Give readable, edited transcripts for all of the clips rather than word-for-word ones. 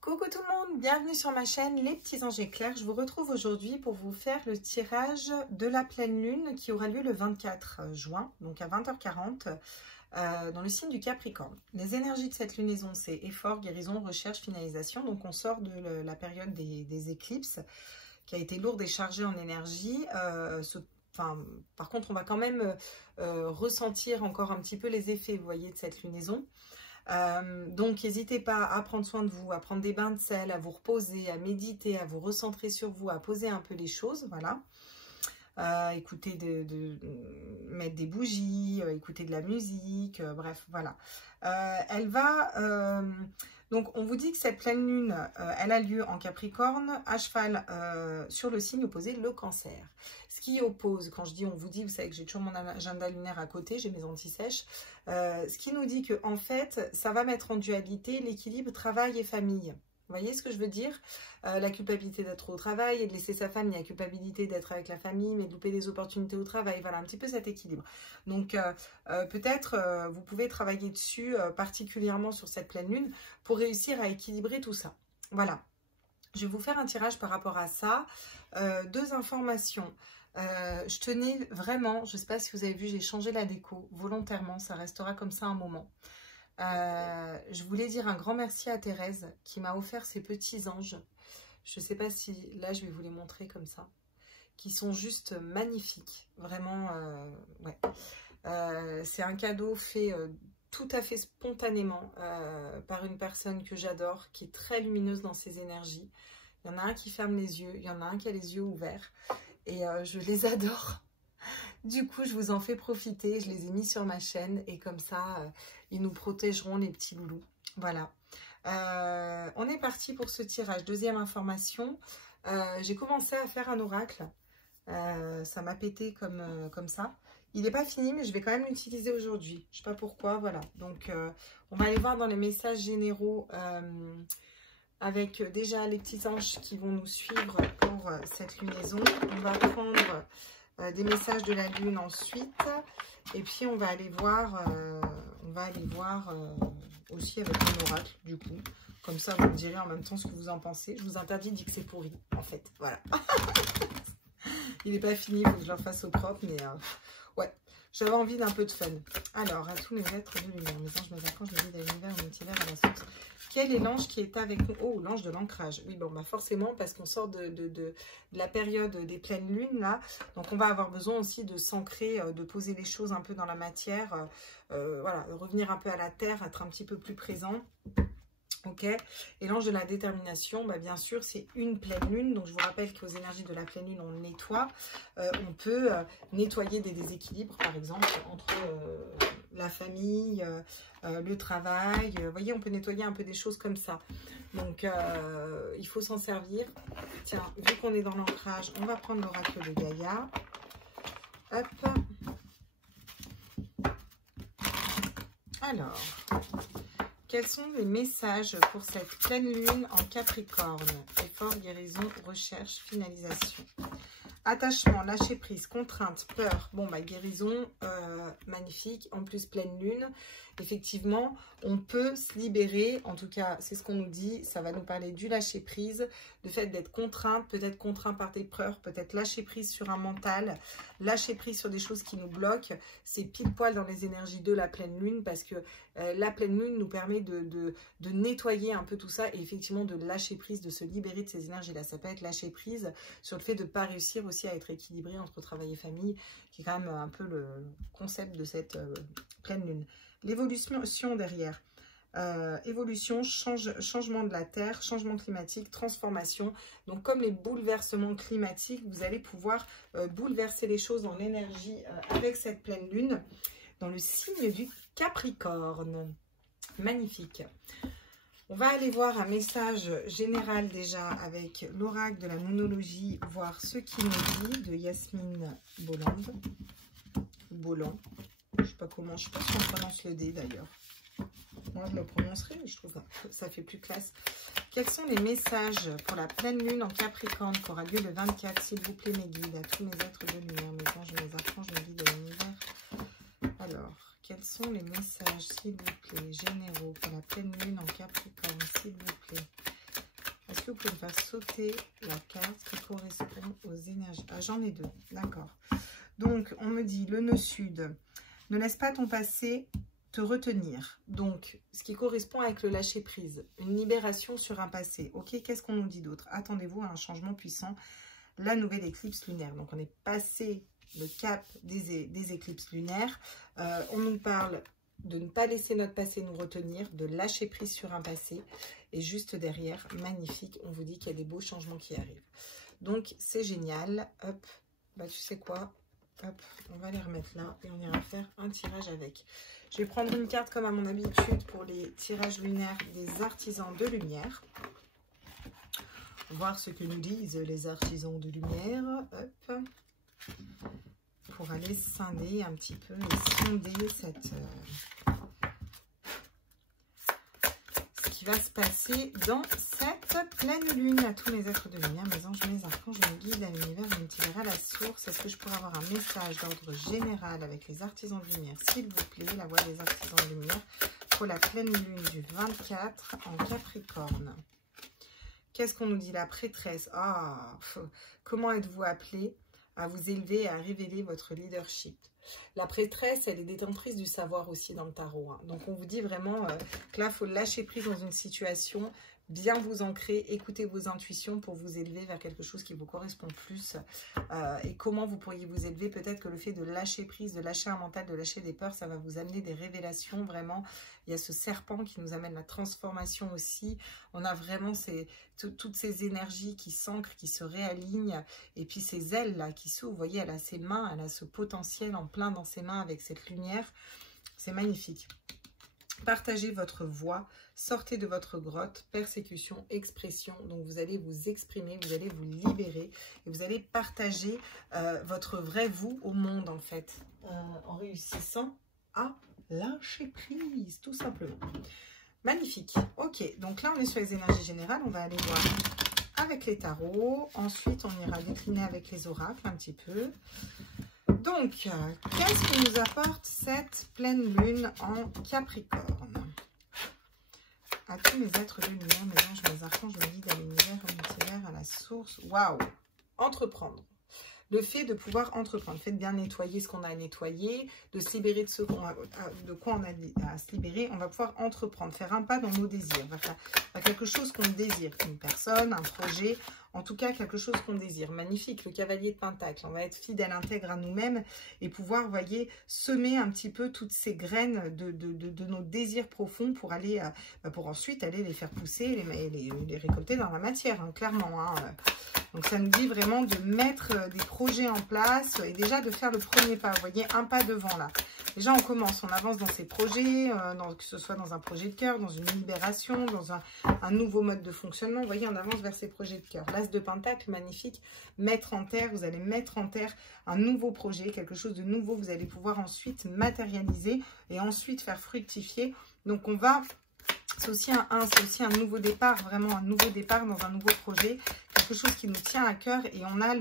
Coucou tout le monde, bienvenue sur ma chaîne Les Petits Anges Éclairs. Je vous retrouve aujourd'hui pour vous faire le tirage de la pleine lune qui aura lieu le 24 juin, donc à 20h40, dans le signe du Capricorne. Les énergies de cette lunaison, c'est effort, guérison, recherche, finalisation. Donc on sort de la période des éclipses qui a été lourde et chargée en énergie. Par contre, on va quand même ressentir encore un petit peu les effets, vous voyez, de cette lunaison. Donc n'hésitez pas à prendre soin de vous, à prendre des bains de sel, à vous reposer, à méditer, à vous recentrer sur vous, à poser un peu les choses, voilà. Écouter mettre des bougies, écouter de la musique, bref, voilà. Donc on vous dit que cette pleine lune, elle a lieu en Capricorne, à cheval sur le signe opposé, le Cancer. Ce qui oppose, quand je dis on vous dit, vous savez que j'ai toujours mon agenda lunaire à côté, j'ai mes anti-sèches, ce qui nous dit que en fait, ça va mettre en dualité l'équilibre travail et famille. Vous voyez ce que je veux dire? La culpabilité d'être au travail et de laisser sa famille, la culpabilité d'être avec la famille, mais de louper des opportunités au travail. Voilà, un petit peu cet équilibre. Donc, peut-être, vous pouvez travailler dessus, particulièrement sur cette pleine lune, pour réussir à équilibrer tout ça. Voilà. Je vais vous faire un tirage par rapport à ça. Deux informations. Je tenais vraiment, je ne sais pas si vous avez vu, j'ai changé la déco volontairement. Ça restera comme ça un moment. Je voulais dire un grand merci à Thérèse qui m'a offert ces petits anges. Je ne sais pas si là je vais vous les montrer comme ça, qui sont juste magnifiques, vraiment. Ouais. C'est un cadeau fait tout à fait spontanément par une personne que j'adore, qui est très lumineuse dans ses énergies. Il y en a un qui ferme les yeux, il y en a un qui a les yeux ouverts et je les adore. Du coup, je vous en fais profiter. Je les ai mis sur ma chaîne et comme ça, ils nous protégeront les petits loulous. Voilà. On est parti pour ce tirage. Deuxième information. J'ai commencé à faire un oracle. Ça m'a pété comme ça. Il n'est pas fini, mais je vais quand même l'utiliser aujourd'hui. Je ne sais pas pourquoi. Voilà. Donc, on va aller voir dans les messages généraux avec déjà les petits anges qui vont nous suivre pour cette lunaison. On va prendre des messages de la lune ensuite, et puis on va aller voir aussi avec un oracle du coup, comme ça vous me direz en même temps ce que vous en pensez. Je vous interdis de dire que c'est pourri en fait, voilà. Il n'est pas fini, il faut que je le fasse au propre, mais ouais, j'avais envie d'un peu de fun. Alors, à tous mes êtres de lumière, mes anges, mes archanges, mes guides à l'univers, au multivers, à la source. Quel est l'ange qui est avec nous? Oh, l'ange de l'ancrage. Oui, bon, bah forcément, parce qu'on sort de la période des pleines lunes, là. Donc, on va avoir besoin aussi de s'ancrer, de poser les choses un peu dans la matière. Voilà, de revenir un peu à la terre, être un petit peu plus présent. Ok, et l'ange de la détermination, bah bien sûr, c'est une pleine lune. Donc, je vous rappelle qu'aux énergies de la pleine lune, on nettoie. On peut nettoyer des déséquilibres, par exemple, entre la famille, le travail. Vous voyez, on peut nettoyer un peu des choses comme ça. Donc, il faut s'en servir. Tiens, vu qu'on est dans l'ancrage, on va prendre l'oracle de Gaïa. Hop. Alors... Quels sont les messages pour cette pleine lune en Capricorne? Effort, guérison, recherche, finalisation. Attachement, lâcher prise, contrainte, peur. Bon, bah guérison, magnifique. En plus, pleine lune. Effectivement, on peut se libérer. En tout cas, c'est ce qu'on nous dit. Ça va nous parler du lâcher prise, le fait d'être contrainte, peut-être contraint par des peurs, peut-être lâcher prise sur un mental, lâcher prise sur des choses qui nous bloquent. C'est pile poil dans les énergies de la pleine lune parce que la pleine lune nous permet de nettoyer un peu tout ça et effectivement de lâcher prise, de se libérer de ces énergies-là. Ça peut être lâcher prise sur le fait de ne pas réussir aussi à être équilibré entre travail et famille, qui est quand même un peu le concept de cette pleine lune. L'évolution derrière. Évolution, changement de la Terre, changement climatique, transformation. Donc, comme les bouleversements climatiques, vous allez pouvoir bouleverser les choses en énergie avec cette pleine lune dans le signe du Capricorne. Magnifique. On va aller voir un message général déjà avec l'oracle de la monologie, voir ce qu'il nous dit de Yasmine Bolland. Je sais pas comment, je sais pas si on prononce le D d'ailleurs. Moi je le prononcerai, je trouve que ça fait plus classe. Quels sont les messages pour la pleine lune en Capricorne qui aura lieu le 24, s'il vous plaît mes guides, à tous mes êtres de lumière, mes anges, mes archanges, mes guides de l'univers. Alors, quels sont les messages, s'il vous plaît, généraux pour la pleine lune en Capricorne, s'il vous plaît? pouvez me faire sauter la carte qui correspond aux énergies? Ah, j'en ai 2, d'accord. Donc, on me dit, le nœud sud, ne laisse pas ton passé te retenir. Donc, ce qui correspond avec le lâcher-prise, une libération sur un passé. Ok, qu'est-ce qu'on nous dit d'autre? Attendez-vous à un changement puissant, la nouvelle éclipse lunaire. Donc, on est passé le cap des éclipses lunaires. On nous parle de ne pas laisser notre passé nous retenir, de lâcher prise sur un passé. Et juste derrière, magnifique, on vous dit qu'il y a des beaux changements qui arrivent. Donc, c'est génial. Hop, bah tu sais quoi? Hop, on va les remettre là et on ira faire un tirage avec. Je vais prendre une carte comme à mon habitude pour les tirages lunaires des artisans de lumière. Voir ce que nous disent les artisans de lumière. Hop. Pour aller scinder un petit peu et sonder cette... ce qui va se passer dans cette pleine lune. À tous mes êtres de lumière, mes anges, mes archanges, mes guides, à l'univers, je me tirerai à la source. Est-ce que je pourrais avoir un message d'ordre général avec les artisans de lumière, s'il vous plaît, la voix des artisans de lumière, pour la pleine lune du 24 en Capricorne? Qu'est-ce qu'on nous dit? La prêtresse. Ah, comment êtes-vous appelé à vous élever et à révéler votre leadership? La prêtresse, elle est détentrice du savoir aussi dans le tarot. Hein. Donc, on vous dit vraiment que là, il faut lâcher prise dans une situation, bien vous ancrer, écouter vos intuitions pour vous élever vers quelque chose qui vous correspond plus. Et comment vous pourriez vous élever? Peut-être que le fait de lâcher prise, de lâcher un mental, de lâcher des peurs, ça va vous amener des révélations. Vraiment, il y a ce serpent qui nous amène la transformation aussi. On a vraiment toutes ces énergies qui s'ancrent, qui se réalignent. Et puis ces ailes-là qui s'ouvrent. Vous voyez, elle a ses mains, elle a ce potentiel en plein dans ses mains avec cette lumière. C'est magnifique. Partagez votre voix, sortez de votre grotte, persécution, expression. Donc, vous allez vous exprimer, vous allez vous libérer et vous allez partager votre vrai vous au monde, en fait, en réussissant à lâcher prise, tout simplement. Magnifique. Ok, donc là, on est sur les énergies générales. On va aller voir avec les tarots. Ensuite, on ira décliner avec les oracles un petit peu. Donc, qu'est-ce que nous apporte cette pleine lune en Capricorne? À tous mes êtres de lumière, mes anges, mes archanges, mes guides, à l'univers, au multivers, à la source. Waouh! Entreprendre. Le fait de pouvoir entreprendre, le fait de bien nettoyer ce qu'on a à nettoyer, de se libérer de de quoi on a à se libérer, on va pouvoir entreprendre, faire un pas dans nos désirs, vers quelque chose qu'on désire, une personne, un projet, en tout cas quelque chose qu'on désire. Magnifique, le cavalier de Pentacle, on va être fidèle, intègre à nous-mêmes et pouvoir, vous voyez, semer un petit peu toutes ces graines de nos désirs profonds pour aller, pour ensuite aller les faire pousser et les récolter dans la matière, hein, clairement, hein. Donc, ça nous dit vraiment de mettre des projets en place et déjà de faire le premier pas. Vous voyez, un pas devant là. Déjà, on commence, on avance dans ces projets, que ce soit dans un projet de cœur, dans une libération, dans un nouveau mode de fonctionnement. Vous voyez, on avance vers ces projets de cœur. L'as de Pentacle, magnifique. Mettre en terre, vous allez mettre en terre un nouveau projet, quelque chose de nouveau. Vous allez pouvoir ensuite matérialiser et ensuite faire fructifier. Donc, on va... C'est aussi un nouveau départ, vraiment un nouveau départ dans un nouveau projet, quelque chose qui nous tient à cœur et on a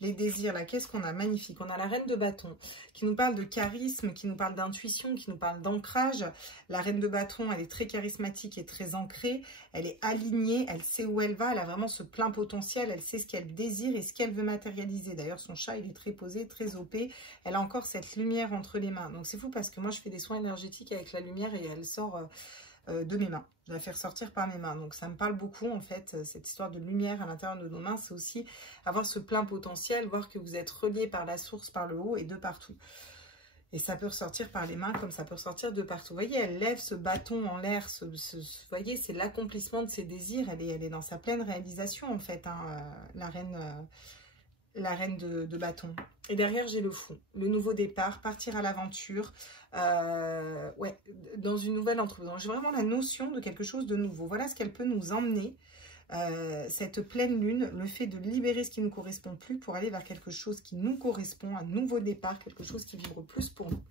les désirs là. Qu'est-ce qu'on a? Magnifique. On a la reine de bâton qui nous parle de charisme, qui nous parle d'intuition, qui nous parle d'ancrage. La reine de bâton, elle est très charismatique et très ancrée. Elle est alignée, elle sait où elle va, elle a vraiment ce plein potentiel, elle sait ce qu'elle désire et ce qu'elle veut matérialiser. D'ailleurs, son chat, il est très posé, très OP. Elle a encore cette lumière entre les mains. Donc, c'est fou parce que moi, je fais des soins énergétiques avec la lumière et elle sort... de mes mains, je la fais ressortir par mes mains, donc ça me parle beaucoup en fait, cette histoire de lumière à l'intérieur de nos mains, c'est aussi avoir ce plein potentiel, voir que vous êtes relié par la source, par le haut et de partout, et ça peut ressortir par les mains comme ça peut ressortir de partout. Vous voyez, elle lève ce bâton en l'air, vous voyez, c'est l'accomplissement de ses désirs, elle est dans sa pleine réalisation en fait, hein, la reine de bâton. Et derrière, j'ai le fou, le nouveau départ, partir à l'aventure, ouais, dans une nouvelle entreprise. J'ai vraiment la notion de quelque chose de nouveau. Voilà ce qu'elle peut nous emmener, cette pleine lune, le fait de libérer ce qui ne nous correspond plus pour aller vers quelque chose qui nous correspond, un nouveau départ, quelque chose qui vibre plus pour nous.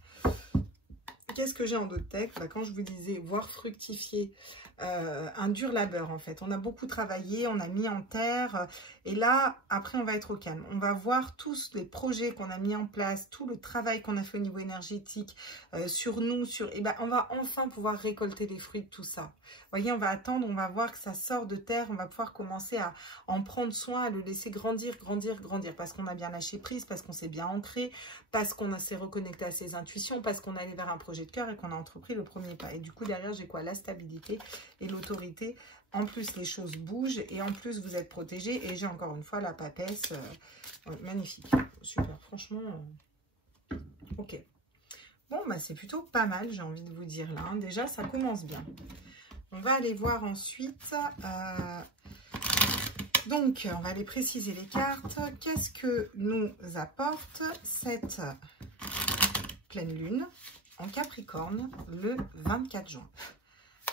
Qu'est-ce que j'ai en d'autres textes? Quand je vous disais voir fructifier, un dur labeur en fait. On a beaucoup travaillé, on a mis en terre et là, après on va être au calme. On va voir tous les projets qu'on a mis en place, tout le travail qu'on a fait au niveau énergétique sur nous, et ben, on va enfin pouvoir récolter les fruits de tout ça. Vous voyez, on va attendre, on va voir que ça sort de terre, on va pouvoir commencer à en prendre soin, à le laisser grandir, grandir, grandir, parce qu'on a bien lâché prise, parce qu'on s'est bien ancré, parce qu'on s'est reconnecté à ses intuitions, parce qu'on allait vers un projet de cœur et qu'on a entrepris le premier pas. Et du coup, derrière, j'ai quoi? La stabilité et l'autorité. En plus, les choses bougent et en plus, vous êtes protégé. Et j'ai encore une fois la papesse. Magnifique. Super. Franchement, ok. Bon, bah, c'est plutôt pas mal, j'ai envie de vous dire là. Hein. Déjà, ça commence bien. On va aller voir ensuite... donc, on va aller préciser les cartes. Qu'est-ce que nous apporte cette pleine lune en Capricorne le 24 juin?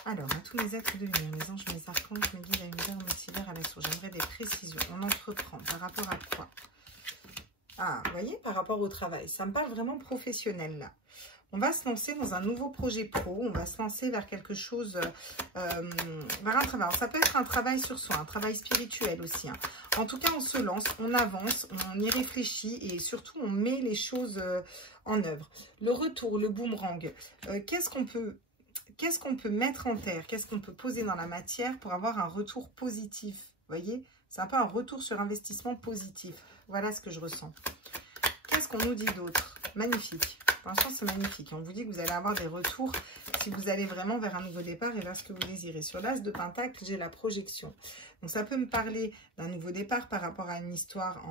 Alors, à tous les êtres de lumière, mes anges, mes archanges, mes guides, à l'univers, mes auxiliaires, à la source, j'aimerais des précisions. On entreprend par rapport à quoi? Ah, vous voyez, par rapport au travail. Ça me parle vraiment professionnel, là. On va se lancer dans un nouveau projet pro. On va se lancer vers quelque chose, vers un travail. Alors, ça peut être un travail sur soi, un travail spirituel aussi. Hein. En tout cas, on se lance, on avance, on y réfléchit et surtout, on met les choses en œuvre. Le retour, le boomerang. Qu'est-ce qu'on peut mettre en terre? Qu'est-ce qu'on peut poser dans la matière pour avoir un retour positif? Vous voyez, c'est un peu un retour sur investissement positif. Voilà ce que je ressens. Qu'est-ce qu'on nous dit d'autre? Magnifique. Pour l'instant, c'est magnifique. On vous dit que vous allez avoir des retours si vous allez vraiment vers un nouveau départ et vers ce que vous désirez. Sur l'As de Pentacle, j'ai la projection. Donc, ça peut me parler d'un nouveau départ par rapport à une histoire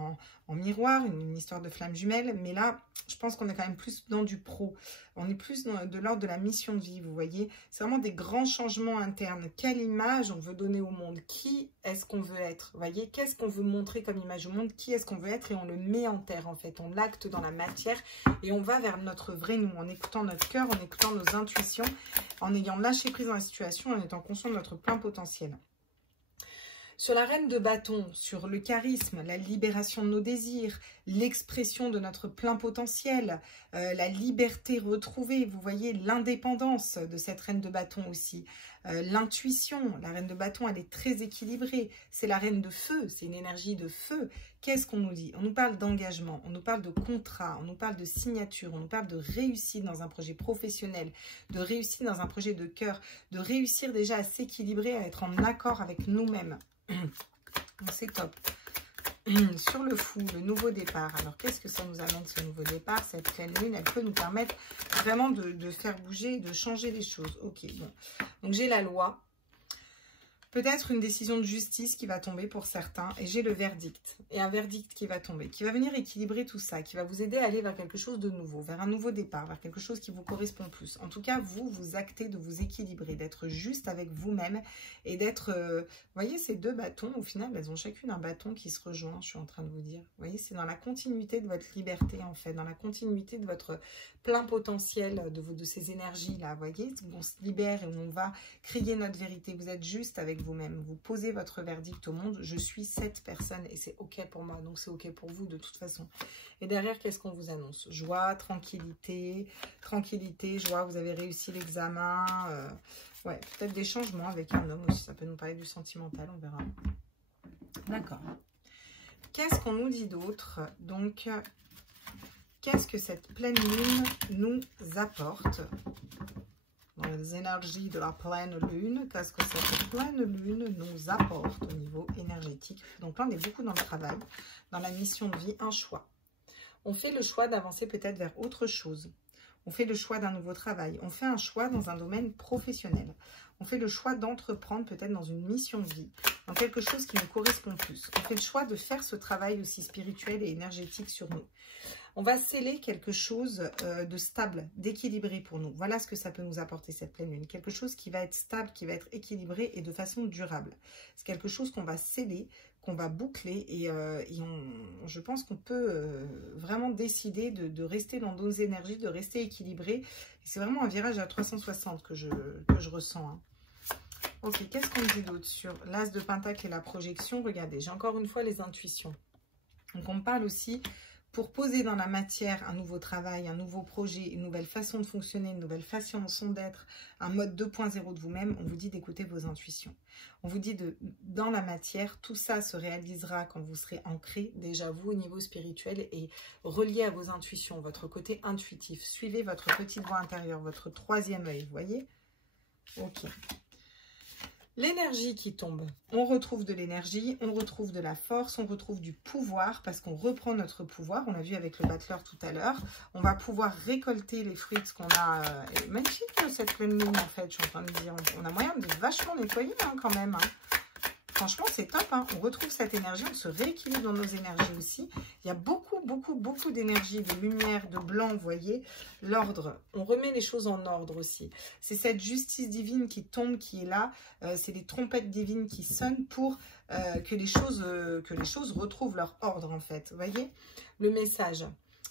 en miroir, une histoire de flamme jumelle. Mais là, je pense qu'on est quand même plus dans du pro. On est plus de l'ordre de la mission de vie, vous voyez. C'est vraiment des grands changements internes. Quelle image on veut donner au monde? Qui est-ce qu'on veut être? Vous voyez, qu'est-ce qu'on veut montrer comme image au monde? Qui est-ce qu'on veut être? Et on le met en terre, en fait. On l'acte dans la matière et on va vers notre vrai nous, en écoutant notre cœur, en écoutant nos intuitions, en ayant lâché prise dans la situation, en étant conscient de notre plein potentiel. Sur la reine de bâton, sur le charisme, la libération de nos désirs, l'expression de notre plein potentiel, la liberté retrouvée, vous voyez l'indépendance de cette reine de bâton aussi, l'intuition, la reine de bâton elle est très équilibrée, c'est la reine de feu, c'est une énergie de feu. Qu'est-ce qu'on nous dit? On nous parle d'engagement, on nous parle de contrat, on nous parle de signature, on nous parle de réussite dans un projet professionnel, de réussite dans un projet de cœur, de réussir déjà à s'équilibrer, à être en accord avec nous-mêmes. C'est top. Sur le fou, le nouveau départ. Alors, qu'est-ce que ça nous amène, ce nouveau départ? Cette pleine lune, elle peut nous permettre vraiment de faire bouger, de changer les choses. Ok, bon. Donc, j'ai la loi. Peut-être une décision de justice qui va tomber pour certains. Et j'ai le verdict. Et un verdict qui va tomber, qui va venir équilibrer tout ça, qui va vous aider à aller vers quelque chose de nouveau, vers un nouveau départ, vers quelque chose qui vous correspond plus. En tout cas, vous actez de vous équilibrer, d'être juste avec vous-même et d'être... vous voyez, ces deux bâtons, au final, elles ont chacune un bâton qui se rejoint, je suis en train de vous dire. Vous voyez, c'est dans la continuité de votre liberté, en fait, dans la continuité de votre plein potentiel, de ces énergies-là, vous voyez, où on se libère et où on va crier notre vérité. Vous êtes juste avec vous-même, vous posez votre verdict au monde, je suis cette personne et c'est ok pour moi, donc c'est ok pour vous de toute façon. Et derrière, qu'est-ce qu'on vous annonce? Joie, tranquillité, joie, vous avez réussi l'examen, ouais, peut-être des changements avec un homme aussi, ça peut nous parler du sentimental, on verra. D'accord. Qu'est-ce qu'on nous dit d'autre? Donc, qu'est-ce que cette pleine lune nous apporte? Dans les énergies de la pleine lune, qu'est-ce que cette pleine lune nous apporte au niveau énergétique? Donc là, on est beaucoup dans le travail, dans la mission de vie, un choix. On fait le choix d'avancer peut-être vers autre chose. On fait le choix d'un nouveau travail. On fait un choix dans un domaine professionnel. On fait le choix d'entreprendre peut-être dans une mission de vie, dans quelque chose qui nous correspond plus. On fait le choix de faire ce travail aussi spirituel et énergétique sur nous. On va sceller quelque chose de stable, d'équilibré pour nous. Voilà ce que ça peut nous apporter cette pleine lune. Quelque chose qui va être stable, qui va être équilibré et de façon durable. C'est quelque chose qu'on va sceller, qu'on va boucler et je pense qu'on peut vraiment décider de rester dans nos énergies, de rester équilibré. C'est vraiment un virage à 360 que je ressens. Hein. Ok, qu'est-ce qu'on dit d'autre sur l'As de Pentacle et la projection? Regardez, j'ai encore une fois les intuitions. Donc on me parle aussi... pour poser dans la matière un nouveau travail, un nouveau projet, une nouvelle façon de fonctionner, une nouvelle façon d'être, un mode 2.0 de vous-même, on vous dit d'écouter vos intuitions. On vous dit dans la matière, tout ça se réalisera quand vous serez ancré, déjà vous au niveau spirituel et relié à vos intuitions, votre côté intuitif. Suivez votre petite voix intérieure, votre troisième œil, vous voyez? Ok. L'énergie qui tombe, on retrouve de l'énergie, on retrouve de la force, on retrouve du pouvoir parce qu'on reprend notre pouvoir. On l'a vu avec le battleur tout à l'heure. On va pouvoir récolter les fruits de ce qu'on a. Magnifique cette pleine lune en fait, je suis en train de dire. On a moyen de vachement nettoyer hein, quand même. Hein. Franchement, c'est top. Hein. On retrouve cette énergie, on se rééquilibre dans nos énergies aussi. Il y a beaucoup d'énergie, de lumière, de blanc, vous voyez. L'ordre, on remet les choses en ordre aussi. C'est cette justice divine qui tombe, qui est là. C'est les trompettes divines qui sonnent pour que les choses retrouvent leur ordre, en fait. Vous voyez, le message.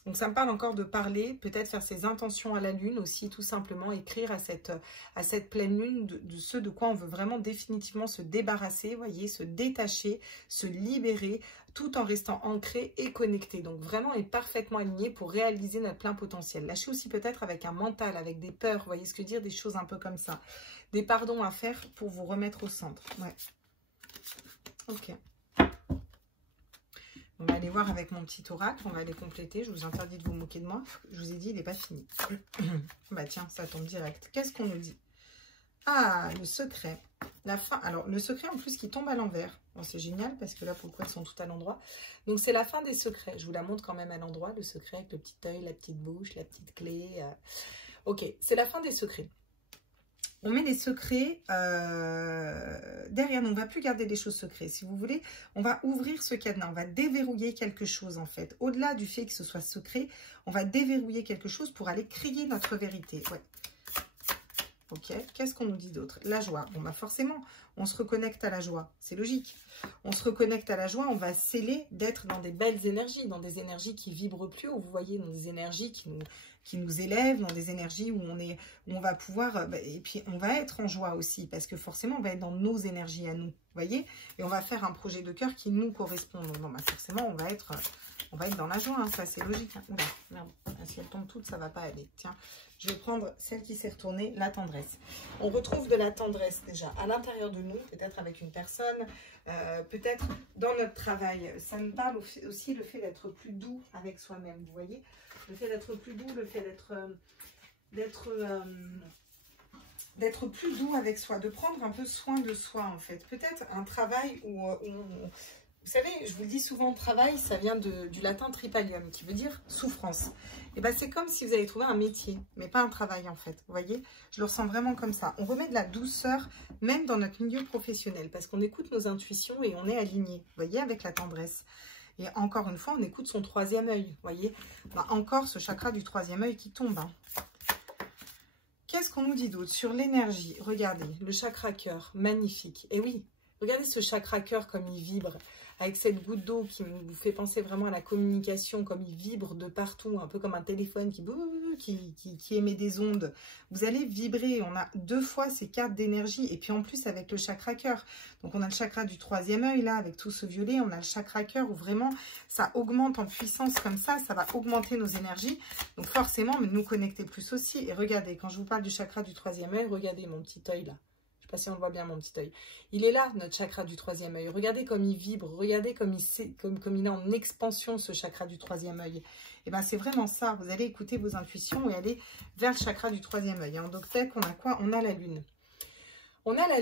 Donc, ça me parle encore de parler, peut-être faire ses intentions à la lune aussi, tout simplement, écrire à cette pleine lune de ce de quoi on veut vraiment définitivement se débarrasser, vous voyez, se détacher, se libérer, tout en restant ancré et connecté. Donc, vraiment, est parfaitement aligné pour réaliser notre plein potentiel. Lâchez aussi peut-être avec un mental, avec des peurs, vous voyez ce que je veux dire, des choses un peu comme ça. Des pardons à faire pour vous remettre au centre. Ouais. Ok. On va aller voir avec mon petit oracle, on va aller compléter. Je vous interdis de vous moquer de moi. Je vous ai dit, il n'est pas fini. Bah tiens, ça tombe direct. Qu'est-ce qu'on nous dit? Ah, le secret. La fin. Alors, le secret en plus qui tombe à l'envers. Bon, c'est génial parce que là, pour le coup, elles sont toutes à l'endroit. Donc, c'est la fin des secrets. Je vous la montre quand même à l'endroit, le secret avec le petit œil, la petite bouche, la petite clé. Ok, c'est la fin des secrets. On met les secrets derrière nous. On ne va plus garder des choses secrètes. Si vous voulez, on va ouvrir ce cadenas. On va déverrouiller quelque chose, en fait. Au-delà du fait que ce soit secret, on va déverrouiller quelque chose pour aller crier notre vérité. Ouais. Ok. Qu'est-ce qu'on nous dit d'autre? La joie. Bon, bah forcément, on se reconnecte à la joie. C'est logique. On se reconnecte à la joie. On va sceller d'être dans des belles énergies, dans des énergies qui vibrent plus haut. Vous voyez, dans des énergies qui nous élèvent, dans des énergies où on va pouvoir, et puis on va être en joie aussi, parce que forcément on va être dans nos énergies à nous, vous voyez, et on va faire un projet de cœur qui nous correspond. Donc bon, bah forcément on va être dans la joie, hein, ça c'est logique. Hein. Oula, merde, si elle tombe toute, ça va pas aller. Tiens, je vais prendre celle qui s'est retournée, la tendresse. On retrouve de la tendresse déjà à l'intérieur de nous, peut-être avec une personne, peut-être dans notre travail. Ça me parle aussi le fait d'être plus doux avec soi-même, vous voyez. Le fait d'être plus doux, le fait d'être plus doux avec soi, de prendre un peu soin de soi en fait. Peut-être un travail où vous savez, je vous le dis souvent, travail, ça vient du latin tripalium, qui veut dire souffrance. Et ben c'est comme si vous avez trouvé un métier, mais pas un travail en fait. Vous voyez, je le ressens vraiment comme ça. On remet de la douceur, même dans notre milieu professionnel, parce qu'on écoute nos intuitions et on est aligné, vous voyez, avec la tendresse. Et encore une fois, on écoute son troisième œil, vous voyez. Ben, encore ce chakra du troisième œil qui tombe. Hein. Qu'est-ce qu'on nous dit d'autre sur l'énergie? Regardez, le chakra cœur, magnifique. Et oui, regardez ce chakra cœur comme il vibre, avec cette goutte d'eau qui vous fait penser vraiment à la communication, comme il vibre de partout, un peu comme un téléphone qui émet des ondes. Vous allez vibrer, on a 2 fois ces cartes d'énergie, et puis en plus avec le chakra cœur. Donc on a le chakra du troisième œil là, avec tout ce violet, on a le chakra cœur où vraiment ça augmente en puissance comme ça va augmenter nos énergies. Donc forcément, nous connecter plus aussi. Et regardez, quand je vous parle du chakra du troisième œil, regardez mon petit œil là. Je ne sais pas si on le voit bien, mon petit œil. Il est là, notre chakra du troisième œil. Regardez comme il vibre. Regardez comme il est en expansion, ce chakra du troisième œil. Et bien, c'est vraiment ça. Vous allez écouter vos intuitions et aller vers le chakra du troisième œil. En Doctec, on a quoi? On a la lune. On a la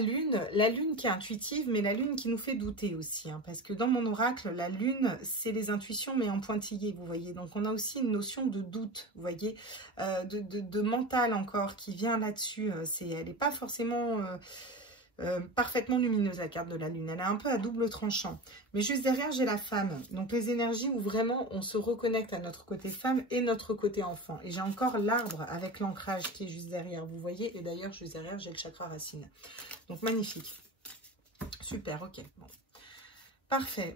lune qui est intuitive, mais la lune qui nous fait douter aussi. Hein, parce que dans mon oracle, la lune, c'est les intuitions, mais en pointillé, vous voyez. Donc, on a aussi une notion de doute, vous voyez, de mental encore qui vient là-dessus. Elle n'est pas forcément parfaitement lumineuse, la carte de la lune. Elle est un peu à double tranchant. Mais juste derrière, j'ai la femme. Donc, les énergies où vraiment on se reconnecte à notre côté femme et notre côté enfant. Et j'ai encore l'arbre avec l'ancrage qui est juste derrière, vous voyez. Et d'ailleurs, juste derrière, j'ai le chakra racine. Donc, magnifique. Super, ok. Bon. Parfait.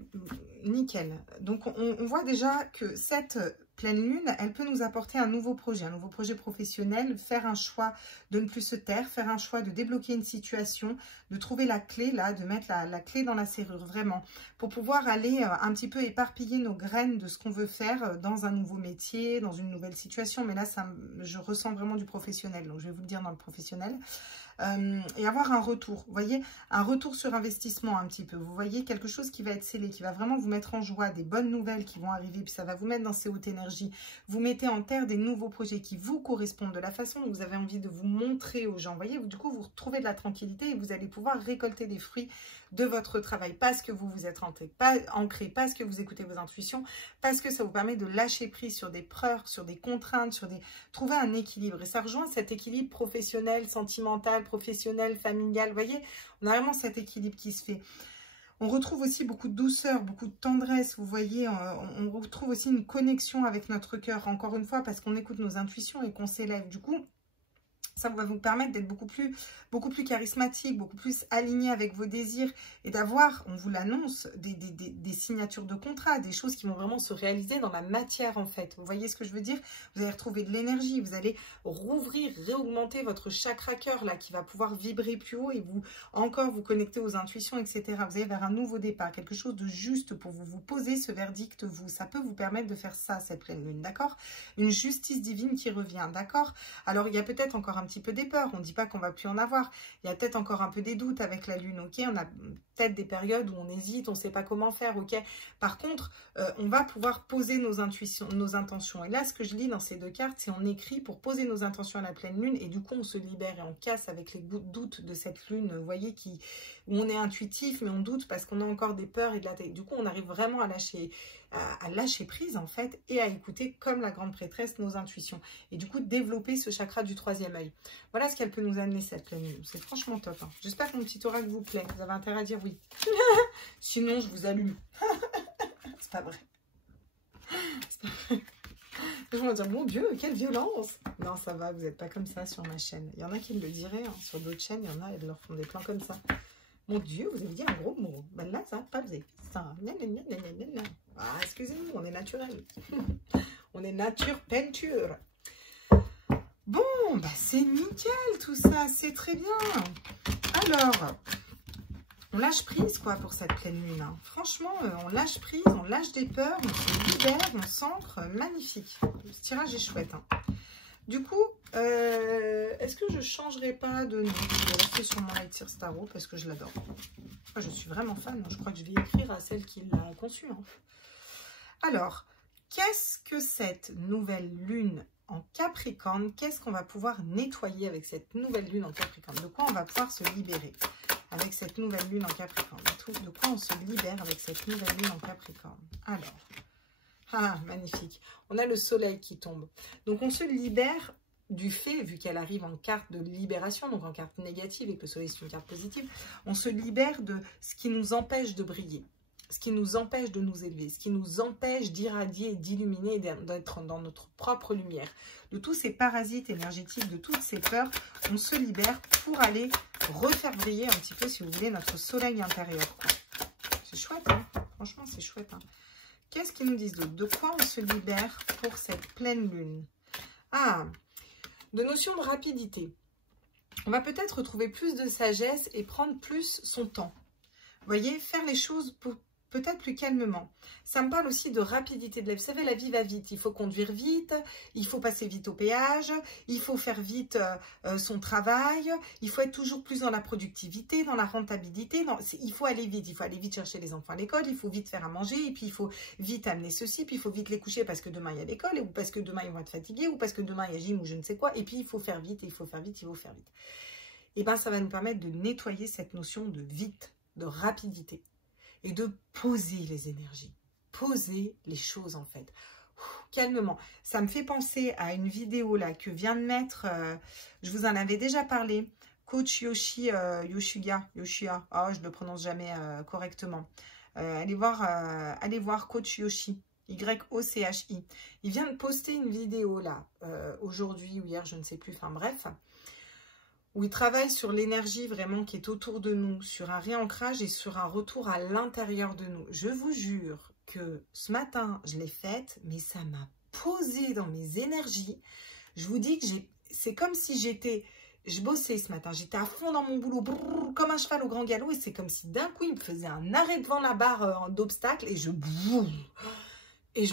Nickel. Donc, on voit déjà que cette pleine lune, elle peut nous apporter un nouveau projet professionnel, faire un choix de ne plus se taire, faire un choix de débloquer une situation, de trouver la clé là, de mettre la clé dans la serrure, vraiment, pour pouvoir aller un petit peu éparpiller nos graines de ce qu'on veut faire dans un nouveau métier, dans une nouvelle situation. Mais là, je ressens vraiment du professionnel, donc je vais vous le dire dans le professionnel. Et avoir un retour, vous voyez, un retour sur investissement un petit peu, vous voyez, quelque chose qui va être scellé, qui va vraiment vous mettre en joie, des bonnes nouvelles qui vont arriver, puis ça va vous mettre dans ces hautes énergies, vous mettez en terre des nouveaux projets qui vous correspondent, de la façon dont vous avez envie de vous montrer aux gens, vous voyez, du coup vous retrouvez de la tranquillité et vous allez pouvoir récolter des fruits de votre travail, parce que vous vous êtes ancré, parce que vous écoutez vos intuitions, parce que ça vous permet de lâcher prise sur des peurs, sur des contraintes, trouver un équilibre. Et ça rejoint cet équilibre professionnel, sentimental, professionnel, familial. Vous voyez, on a vraiment cet équilibre qui se fait. On retrouve aussi beaucoup de douceur, beaucoup de tendresse, vous voyez, on retrouve aussi une connexion avec notre cœur, encore une fois, parce qu'on écoute nos intuitions et qu'on s'élève. Du coup, ça va vous permettre d'être beaucoup plus charismatique, beaucoup plus aligné avec vos désirs et d'avoir, on vous l'annonce, des signatures de contrat, des choses qui vont vraiment se réaliser dans la matière en fait. Vous voyez ce que je veux dire? Vous allez retrouver de l'énergie, vous allez rouvrir, réaugmenter votre chakra cœur là qui va pouvoir vibrer plus haut et vous connecter aux intuitions, etc. Vous allez vers un nouveau départ, quelque chose de juste pour vous poser ce verdict, ça peut vous permettre de faire ça cette pleine lune, d'accord? Une justice divine qui revient, d'accord? Alors il y a peut-être encore un petit peu des peurs, on ne dit pas qu'on va plus en avoir, il y a peut-être encore un peu des doutes avec la lune, ok, on a peut-être des périodes où on hésite, on ne sait pas comment faire, ok, par contre on va pouvoir poser nos intuitions, nos intentions, et là ce que je lis dans ces deux cartes, c'est on écrit pour poser nos intentions à la pleine lune, et du coup on se libère et on casse avec les doutes de cette lune, vous voyez, où on est intuitif, mais on doute parce qu'on a encore des peurs et de la tête, du coup on arrive vraiment à lâcher prise en fait, et à écouter comme la grande prêtresse nos intuitions, et du coup développer ce chakra du troisième œil. Voilà ce qu'elle peut nous amener cette pleine lune. C'est franchement top. Hein. J'espère que mon petit oracle vous plaît. Vous avez intérêt à dire oui. Sinon, je vous allume. C'est pas vrai. C'est pas vrai. Je vais me dire, mon Dieu, quelle violence. Non, ça va, vous n'êtes pas comme ça sur ma chaîne. Il y en a qui le diraient. Hein. Sur d'autres chaînes, il y en a, elles leur font des plans comme ça. Mon Dieu, vous avez dit un gros mot. Ben là, ça n'a pas, vous avez fait ça. Ah, excusez-nous, on est naturel. On est nature peinture. Bon, bah c'est nickel tout ça, c'est très bien. Alors, on lâche prise quoi pour cette pleine lune. Hein. Franchement, on lâche prise, on lâche des peurs, on se libère, on s'ancre, magnifique. Ce tirage est chouette. Hein. Du coup, est-ce que je ne changerai pas de nom? Je vais rester sur mon Light Seer Tarot parce que je l'adore. Enfin, je suis vraiment fan, je crois que je vais écrire à celle qui l'a conçu. Hein. Alors, qu'est-ce que cette nouvelle lune en Capricorne, qu'est-ce qu'on va pouvoir nettoyer avec cette nouvelle lune en Capricorne? De quoi on va pouvoir se libérer avec cette nouvelle lune en Capricorne? De quoi on se libère avec cette nouvelle lune en Capricorne? Alors, magnifique. On a le soleil qui tombe. Donc, on se libère du fait, vu qu'elle arrive en carte de libération, donc en carte négative et que le soleil c'est une carte positive, on se libère de ce qui nous empêche de briller. Ce qui nous empêche de nous élever, ce qui nous empêche d'irradier, d'illuminer et d'être dans notre propre lumière. De tous ces parasites énergétiques, de toutes ces peurs, on se libère pour aller refaire briller un petit peu, si vous voulez, notre soleil intérieur. C'est chouette, hein? Franchement, c'est chouette. Hein. Qu'est-ce qu'ils nous disent d'autre? De quoi on se libère pour cette pleine lune? Ah, de notion de rapidité. On va peut-être retrouver plus de sagesse et prendre plus son temps. Vous voyez, faire les choses peut-être plus calmement. Ça me parle aussi de rapidité de la vie. Vous savez, la vie va vite. Il faut conduire vite, il faut passer vite au péage, il faut faire vite son travail, il faut être toujours plus dans la productivité, dans la rentabilité. Il faut aller vite chercher les enfants à l'école, il faut vite faire à manger, et puis il faut vite amener ceci, puis il faut vite les coucher parce que demain il y a l'école, ou parce que demain ils vont être fatigués, ou parce que demain il y a gym ou je ne sais quoi, et puis il faut faire vite, et il faut faire vite, il faut faire vite. Et bien ça va nous permettre de nettoyer cette notion de vite, de rapidité. Et de poser les énergies, poser les choses en fait, calmement. Ça me fait penser à une vidéo là que vient de mettre, je vous en avais déjà parlé, coach Yoshia, oh je ne le prononce jamais correctement. Allez voir coach Yoshi, Y-O-C-H-I. Il vient de poster une vidéo là, aujourd'hui ou hier, je ne sais plus, enfin bref, où il travaille sur l'énergie vraiment qui est autour de nous, sur un réancrage et sur un retour à l'intérieur de nous. Je vous jure que ce matin, je l'ai faite, mais ça m'a posée dans mes énergies. Je vous dis que c'est comme si je bossais ce matin, j'étais à fond dans mon boulot, brrr, comme un cheval au grand galop, et c'est comme si d'un coup, il me faisait un arrêt devant la barre d'obstacle, et je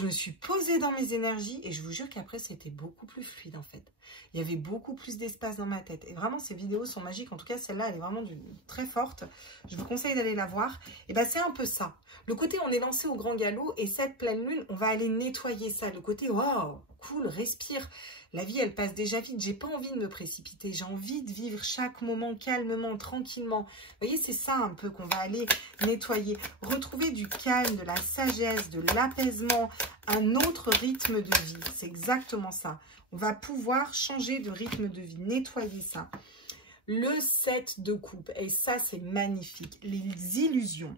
me suis posée dans mes énergies, et je vous jure qu'après, c'était beaucoup plus fluide, en fait. Il y avait beaucoup plus d'espace dans ma tête. Et vraiment, ces vidéos sont magiques. En tout cas, celle-là, elle est vraiment très forte. Je vous conseille d'aller la voir. Et bien, c'est un peu ça. Le côté, on est lancé au grand galop, et cette pleine lune, on va aller nettoyer ça. Le côté, waouh, cool, respire. La vie, elle passe déjà vite. J'ai pas envie de me précipiter. J'ai envie de vivre chaque moment calmement, tranquillement. Vous voyez, c'est ça un peu qu'on va aller nettoyer. Retrouver du calme, de la sagesse, de l'apaisement, un autre rythme de vie. C'est exactement ça. On va pouvoir changer de rythme de vie, nettoyer ça. Le 7 de coupe, et ça, c'est magnifique. Les illusions.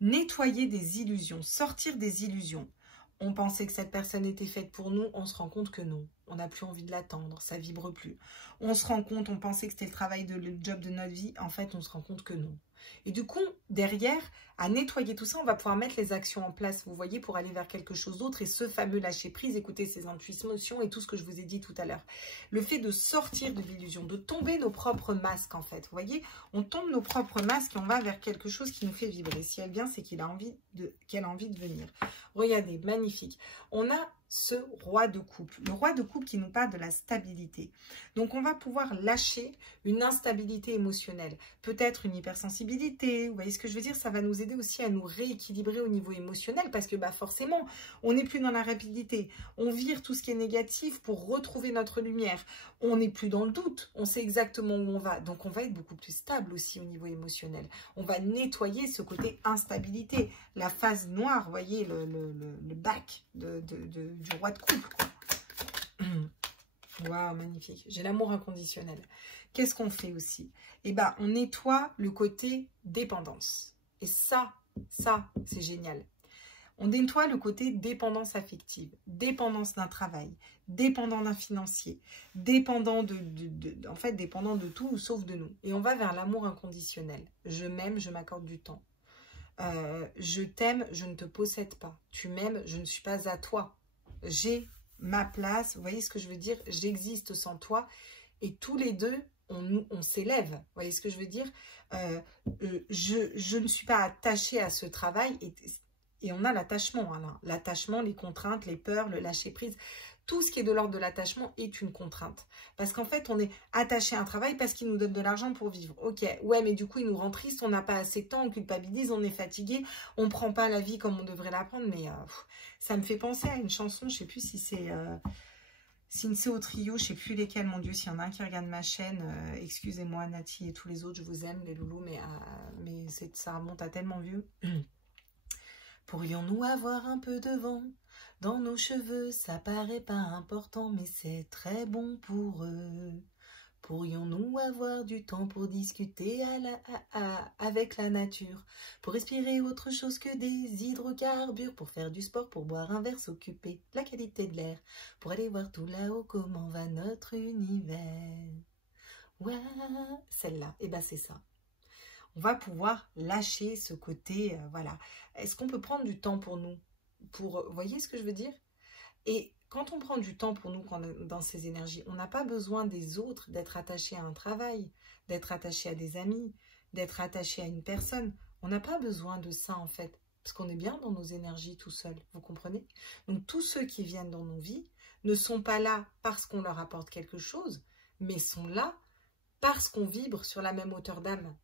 Nettoyer des illusions, sortir des illusions. On pensait que cette personne était faite pour nous, on se rend compte que non. On n'a plus envie de l'attendre, ça vibre plus. On se rend compte, on pensait que c'était le job de notre vie, en fait, on se rend compte que non. Et du coup, derrière, à nettoyer tout ça, on va pouvoir mettre les actions en place, vous voyez, pour aller vers quelque chose d'autre. Et ce fameux lâcher prise, écouter ses intuitions et tout ce que je vous ai dit tout à l'heure. Le fait de sortir de l'illusion, de tomber nos propres masques, en fait. Vous voyez, on tombe nos propres masques et on va vers quelque chose qui nous fait vibrer. Si elle vient, c'est qu'elle a envie de venir. Regardez, magnifique. On a ce roi de coupe. Le roi de coupe qui nous parle de la stabilité. Donc, on va pouvoir lâcher une instabilité émotionnelle. Peut-être une hypersensibilité. Vous voyez ce que je veux dire? Ça va nous aider aussi à nous rééquilibrer au niveau émotionnel parce que forcément, on n'est plus dans la rapidité. On vire tout ce qui est négatif pour retrouver notre lumière. On n'est plus dans le doute. On sait exactement où on va. Donc, on va être beaucoup plus stable aussi au niveau émotionnel. On va nettoyer ce côté instabilité. La phase noire, vous voyez, le bac du roi de coupe. Waouh, magnifique. J'ai l'amour inconditionnel. Qu'est-ce qu'on fait aussi? Eh bien, on nettoie le côté dépendance. Et ça, c'est génial. On nettoie le côté dépendance affective, dépendance d'un travail, dépendant d'un financier, dépendant en fait, dépendant de tout sauf de nous. Et on va vers l'amour inconditionnel. Je m'aime, je m'accorde du temps. Je t'aime, je ne te possède pas. Tu m'aimes, je ne suis pas à toi. J'ai ma place, vous voyez ce que je veux dire? J'existe sans toi. Et tous les deux, on s'élève. Vous voyez ce que je veux dire? Je ne suis pas attachée à ce travail. Et on a l'attachement. Hein, l'attachement, les contraintes, les peurs, le lâcher-prise. Tout ce qui est de l'ordre de l'attachement est une contrainte. Parce qu'en fait, on est attaché à un travail parce qu'il nous donne de l'argent pour vivre. Ok, ouais, mais du coup, il nous rend triste, on n'a pas assez de temps, on culpabilise, on est fatigué, on ne prend pas la vie comme on devrait la prendre. Mais ça me fait penser à une chanson, je ne sais plus si c'est au trio, je ne sais plus lesquels, mon Dieu, s'il y en a un qui regarde ma chaîne, excusez-moi, Nati et tous les autres, je vous aime, les loulous, mais ça remonte à tellement vieux. Pourrions-nous avoir un peu de vent dans nos cheveux? Ça paraît pas important, mais c'est très bon pour eux. Pourrions-nous avoir du temps pour discuter avec la nature, pour respirer autre chose que des hydrocarbures, pour faire du sport, pour boire un verre, s'occuper de la qualité de l'air, pour aller voir tout là-haut comment va notre univers. Ouais, celle-là, et ben c'est ça. On va pouvoir lâcher ce côté, voilà. Est-ce qu'on peut prendre du temps pour nous? Vous voyez ce que je veux dire? Et quand on prend du temps pour nous dans ces énergies, on n'a pas besoin des autres, d'être attaché à un travail, d'être attaché à des amis, d'être attaché à une personne. On n'a pas besoin de ça en fait, parce qu'on est bien dans nos énergies tout seul, vous comprenez? Donc tous ceux qui viennent dans nos vies ne sont pas là parce qu'on leur apporte quelque chose, mais sont là parce qu'on vibre sur la même hauteur d'âme.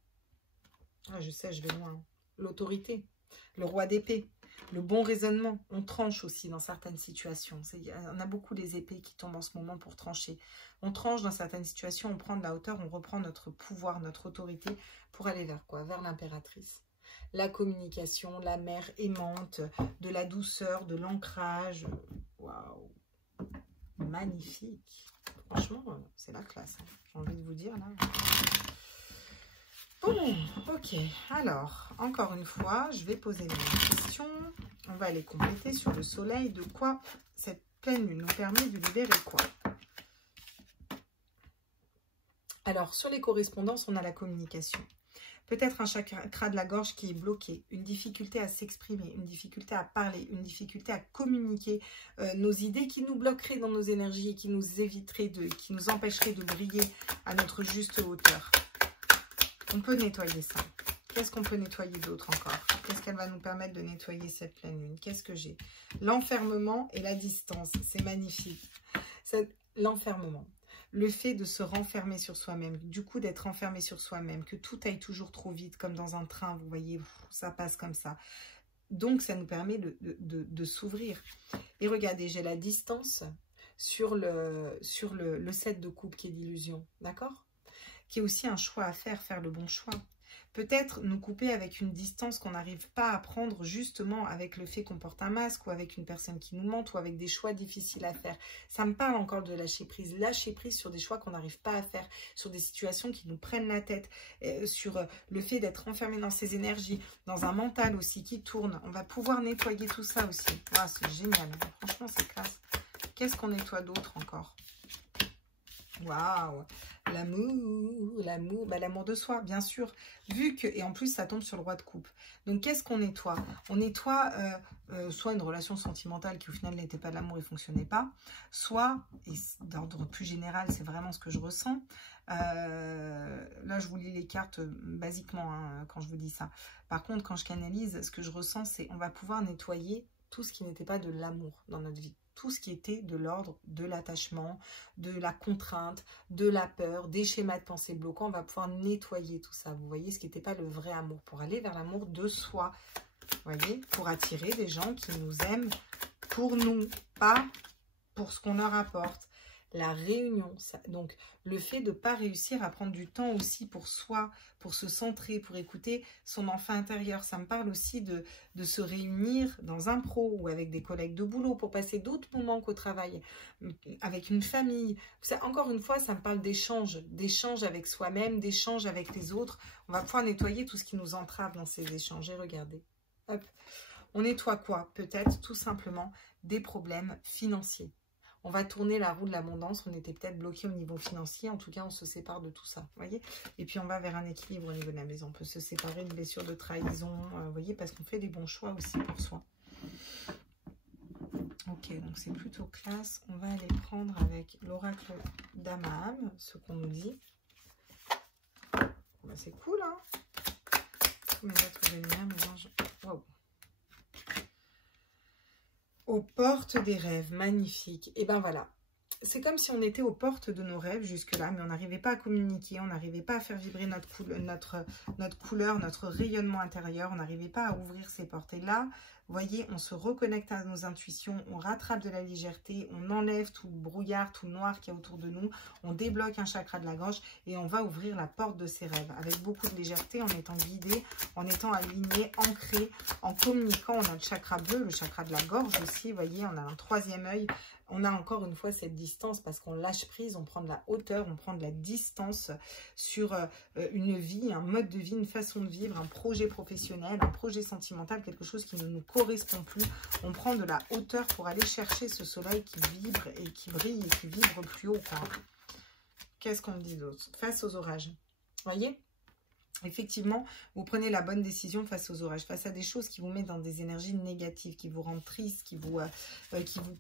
Ah, je sais, je vais loin. L'autorité, le roi d'épée, le bon raisonnement. On tranche aussi dans certaines situations. On a beaucoup des épées qui tombent en ce moment pour trancher. On tranche dans certaines situations, on prend de la hauteur, on reprend notre pouvoir, notre autorité pour aller vers quoi? Vers l'impératrice. La communication, la mère aimante, de la douceur, de l'ancrage. Waouh! Magnifique. Franchement, c'est la classe. Hein. J'ai envie de vous dire là. Bon, ok. Alors, encore une fois, je vais poser mes questions. On va les compléter sur le soleil. De quoi cette pleine lune nous permet de libérer quoi? Alors, sur les correspondances, on a la communication. Peut-être un chakra de la gorge qui est bloqué, une difficulté à s'exprimer, une difficulté à parler, une difficulté à communiquer nos idées qui nous bloqueraient dans nos énergies et qui nous éviteraient qui nous empêcheraient de briller à notre juste hauteur. On peut nettoyer ça. Qu'est-ce qu'on peut nettoyer d'autre encore? Qu'est-ce qu'elle va nous permettre de nettoyer cette pleine lune? Qu'est-ce que j'ai? L'enfermement et la distance. C'est magnifique. L'enfermement. Le fait de se renfermer sur soi-même. Du coup, d'être enfermé sur soi-même. Que tout aille toujours trop vite, comme dans un train. Vous voyez, ça passe comme ça. Donc, ça nous permet de s'ouvrir. Et regardez, j'ai la distance sur le 7 de coupe qui est d'illusion. D'accord? Qui est aussi un choix à faire le bon choix. Peut-être nous couper avec une distance qu'on n'arrive pas à prendre justement avec le fait qu'on porte un masque ou avec une personne qui nous mente ou avec des choix difficiles à faire. Ça me parle encore de lâcher prise. Lâcher prise sur des choix qu'on n'arrive pas à faire, sur des situations qui nous prennent la tête, sur le fait d'être enfermé dans ses énergies, dans un mental aussi qui tourne. On va pouvoir nettoyer tout ça aussi. Wow, c'est génial. Franchement, c'est classe. Qu'est-ce qu'on nettoie d'autre encore? Waouh, l'amour de soi, bien sûr. Et en plus, ça tombe sur le roi de coupe. Donc, qu'est-ce qu'on nettoie? On nettoie soit une relation sentimentale qui, au final, n'était pas de l'amour et ne fonctionnait pas, soit, et d'ordre plus général, c'est vraiment ce que je ressens. Là, je vous lis les cartes basiquement quand je vous dis ça. Par contre, quand je canalise, ce que je ressens, c'est on va pouvoir nettoyer tout ce qui n'était pas de l'amour dans notre vie. Tout ce qui était de l'ordre de l'attachement, de la contrainte, de la peur, des schémas de pensée bloquants. On va pouvoir nettoyer tout ça. Vous voyez, ce qui n'était pas le vrai amour. Pour aller vers l'amour de soi. Vous voyez, pour attirer des gens qui nous aiment pour nous, pas pour ce qu'on leur apporte. La réunion, donc le fait de ne pas réussir à prendre du temps aussi pour soi, pour se centrer, pour écouter son enfant intérieur. Ça me parle aussi de se réunir dans un pro ou avec des collègues de boulot pour passer d'autres moments qu'au travail, avec une famille. Encore une fois, ça me parle d'échange avec soi-même, d'échange avec les autres. On va pouvoir nettoyer tout ce qui nous entrave dans ces échanges. Et regardez, hop, on nettoie quoi? Peut-être tout simplement des problèmes financiers. On va tourner la roue de l'abondance. On était peut-être bloqué au niveau financier. En tout cas, on se sépare de tout ça. Vous voyez? Et puis, on va vers un équilibre au niveau de la maison. On peut se séparer de blessures de trahison. Vous voyez? Parce qu'on fait des bons choix aussi pour soi. Ok, donc c'est plutôt classe. On va aller prendre avec l'oracle d'Amaham ce qu'on nous dit. Ben, c'est cool, hein? Tous mes êtres de lumière, mes anges. Wow. Aux portes des rêves, magnifique. Et ben voilà, c'est comme si on était aux portes de nos rêves jusque-là, mais on n'arrivait pas à communiquer, on n'arrivait pas à faire vibrer notre couleur, notre rayonnement intérieur, on n'arrivait pas à ouvrir ces portes. Et là, vous voyez, on se reconnecte à nos intuitions, on rattrape de la légèreté, on enlève tout le brouillard, tout le noir qu'il y a autour de nous, on débloque un chakra de la gorge et on va ouvrir la porte de ses rêves avec beaucoup de légèreté, en étant guidé, en étant aligné, ancré, en communiquant. On a le chakra bleu, le chakra de la gorge aussi, vous voyez, on a un troisième œil. On a encore une fois cette distance parce qu'on lâche prise, on prend de la hauteur, on prend de la distance sur une vie, un mode de vie, une façon de vivre, un projet professionnel, un projet sentimental, quelque chose qui ne nous correspond plus. On prend de la hauteur pour aller chercher ce soleil qui vibre et qui brille et qui vibre plus haut. Qu'est-ce qu'on me dit d'autre? Face aux orages, vous voyez? Effectivement, vous prenez la bonne décision face aux orages, face à des choses qui vous mettent dans des énergies négatives, qui vous rendent triste, qui vous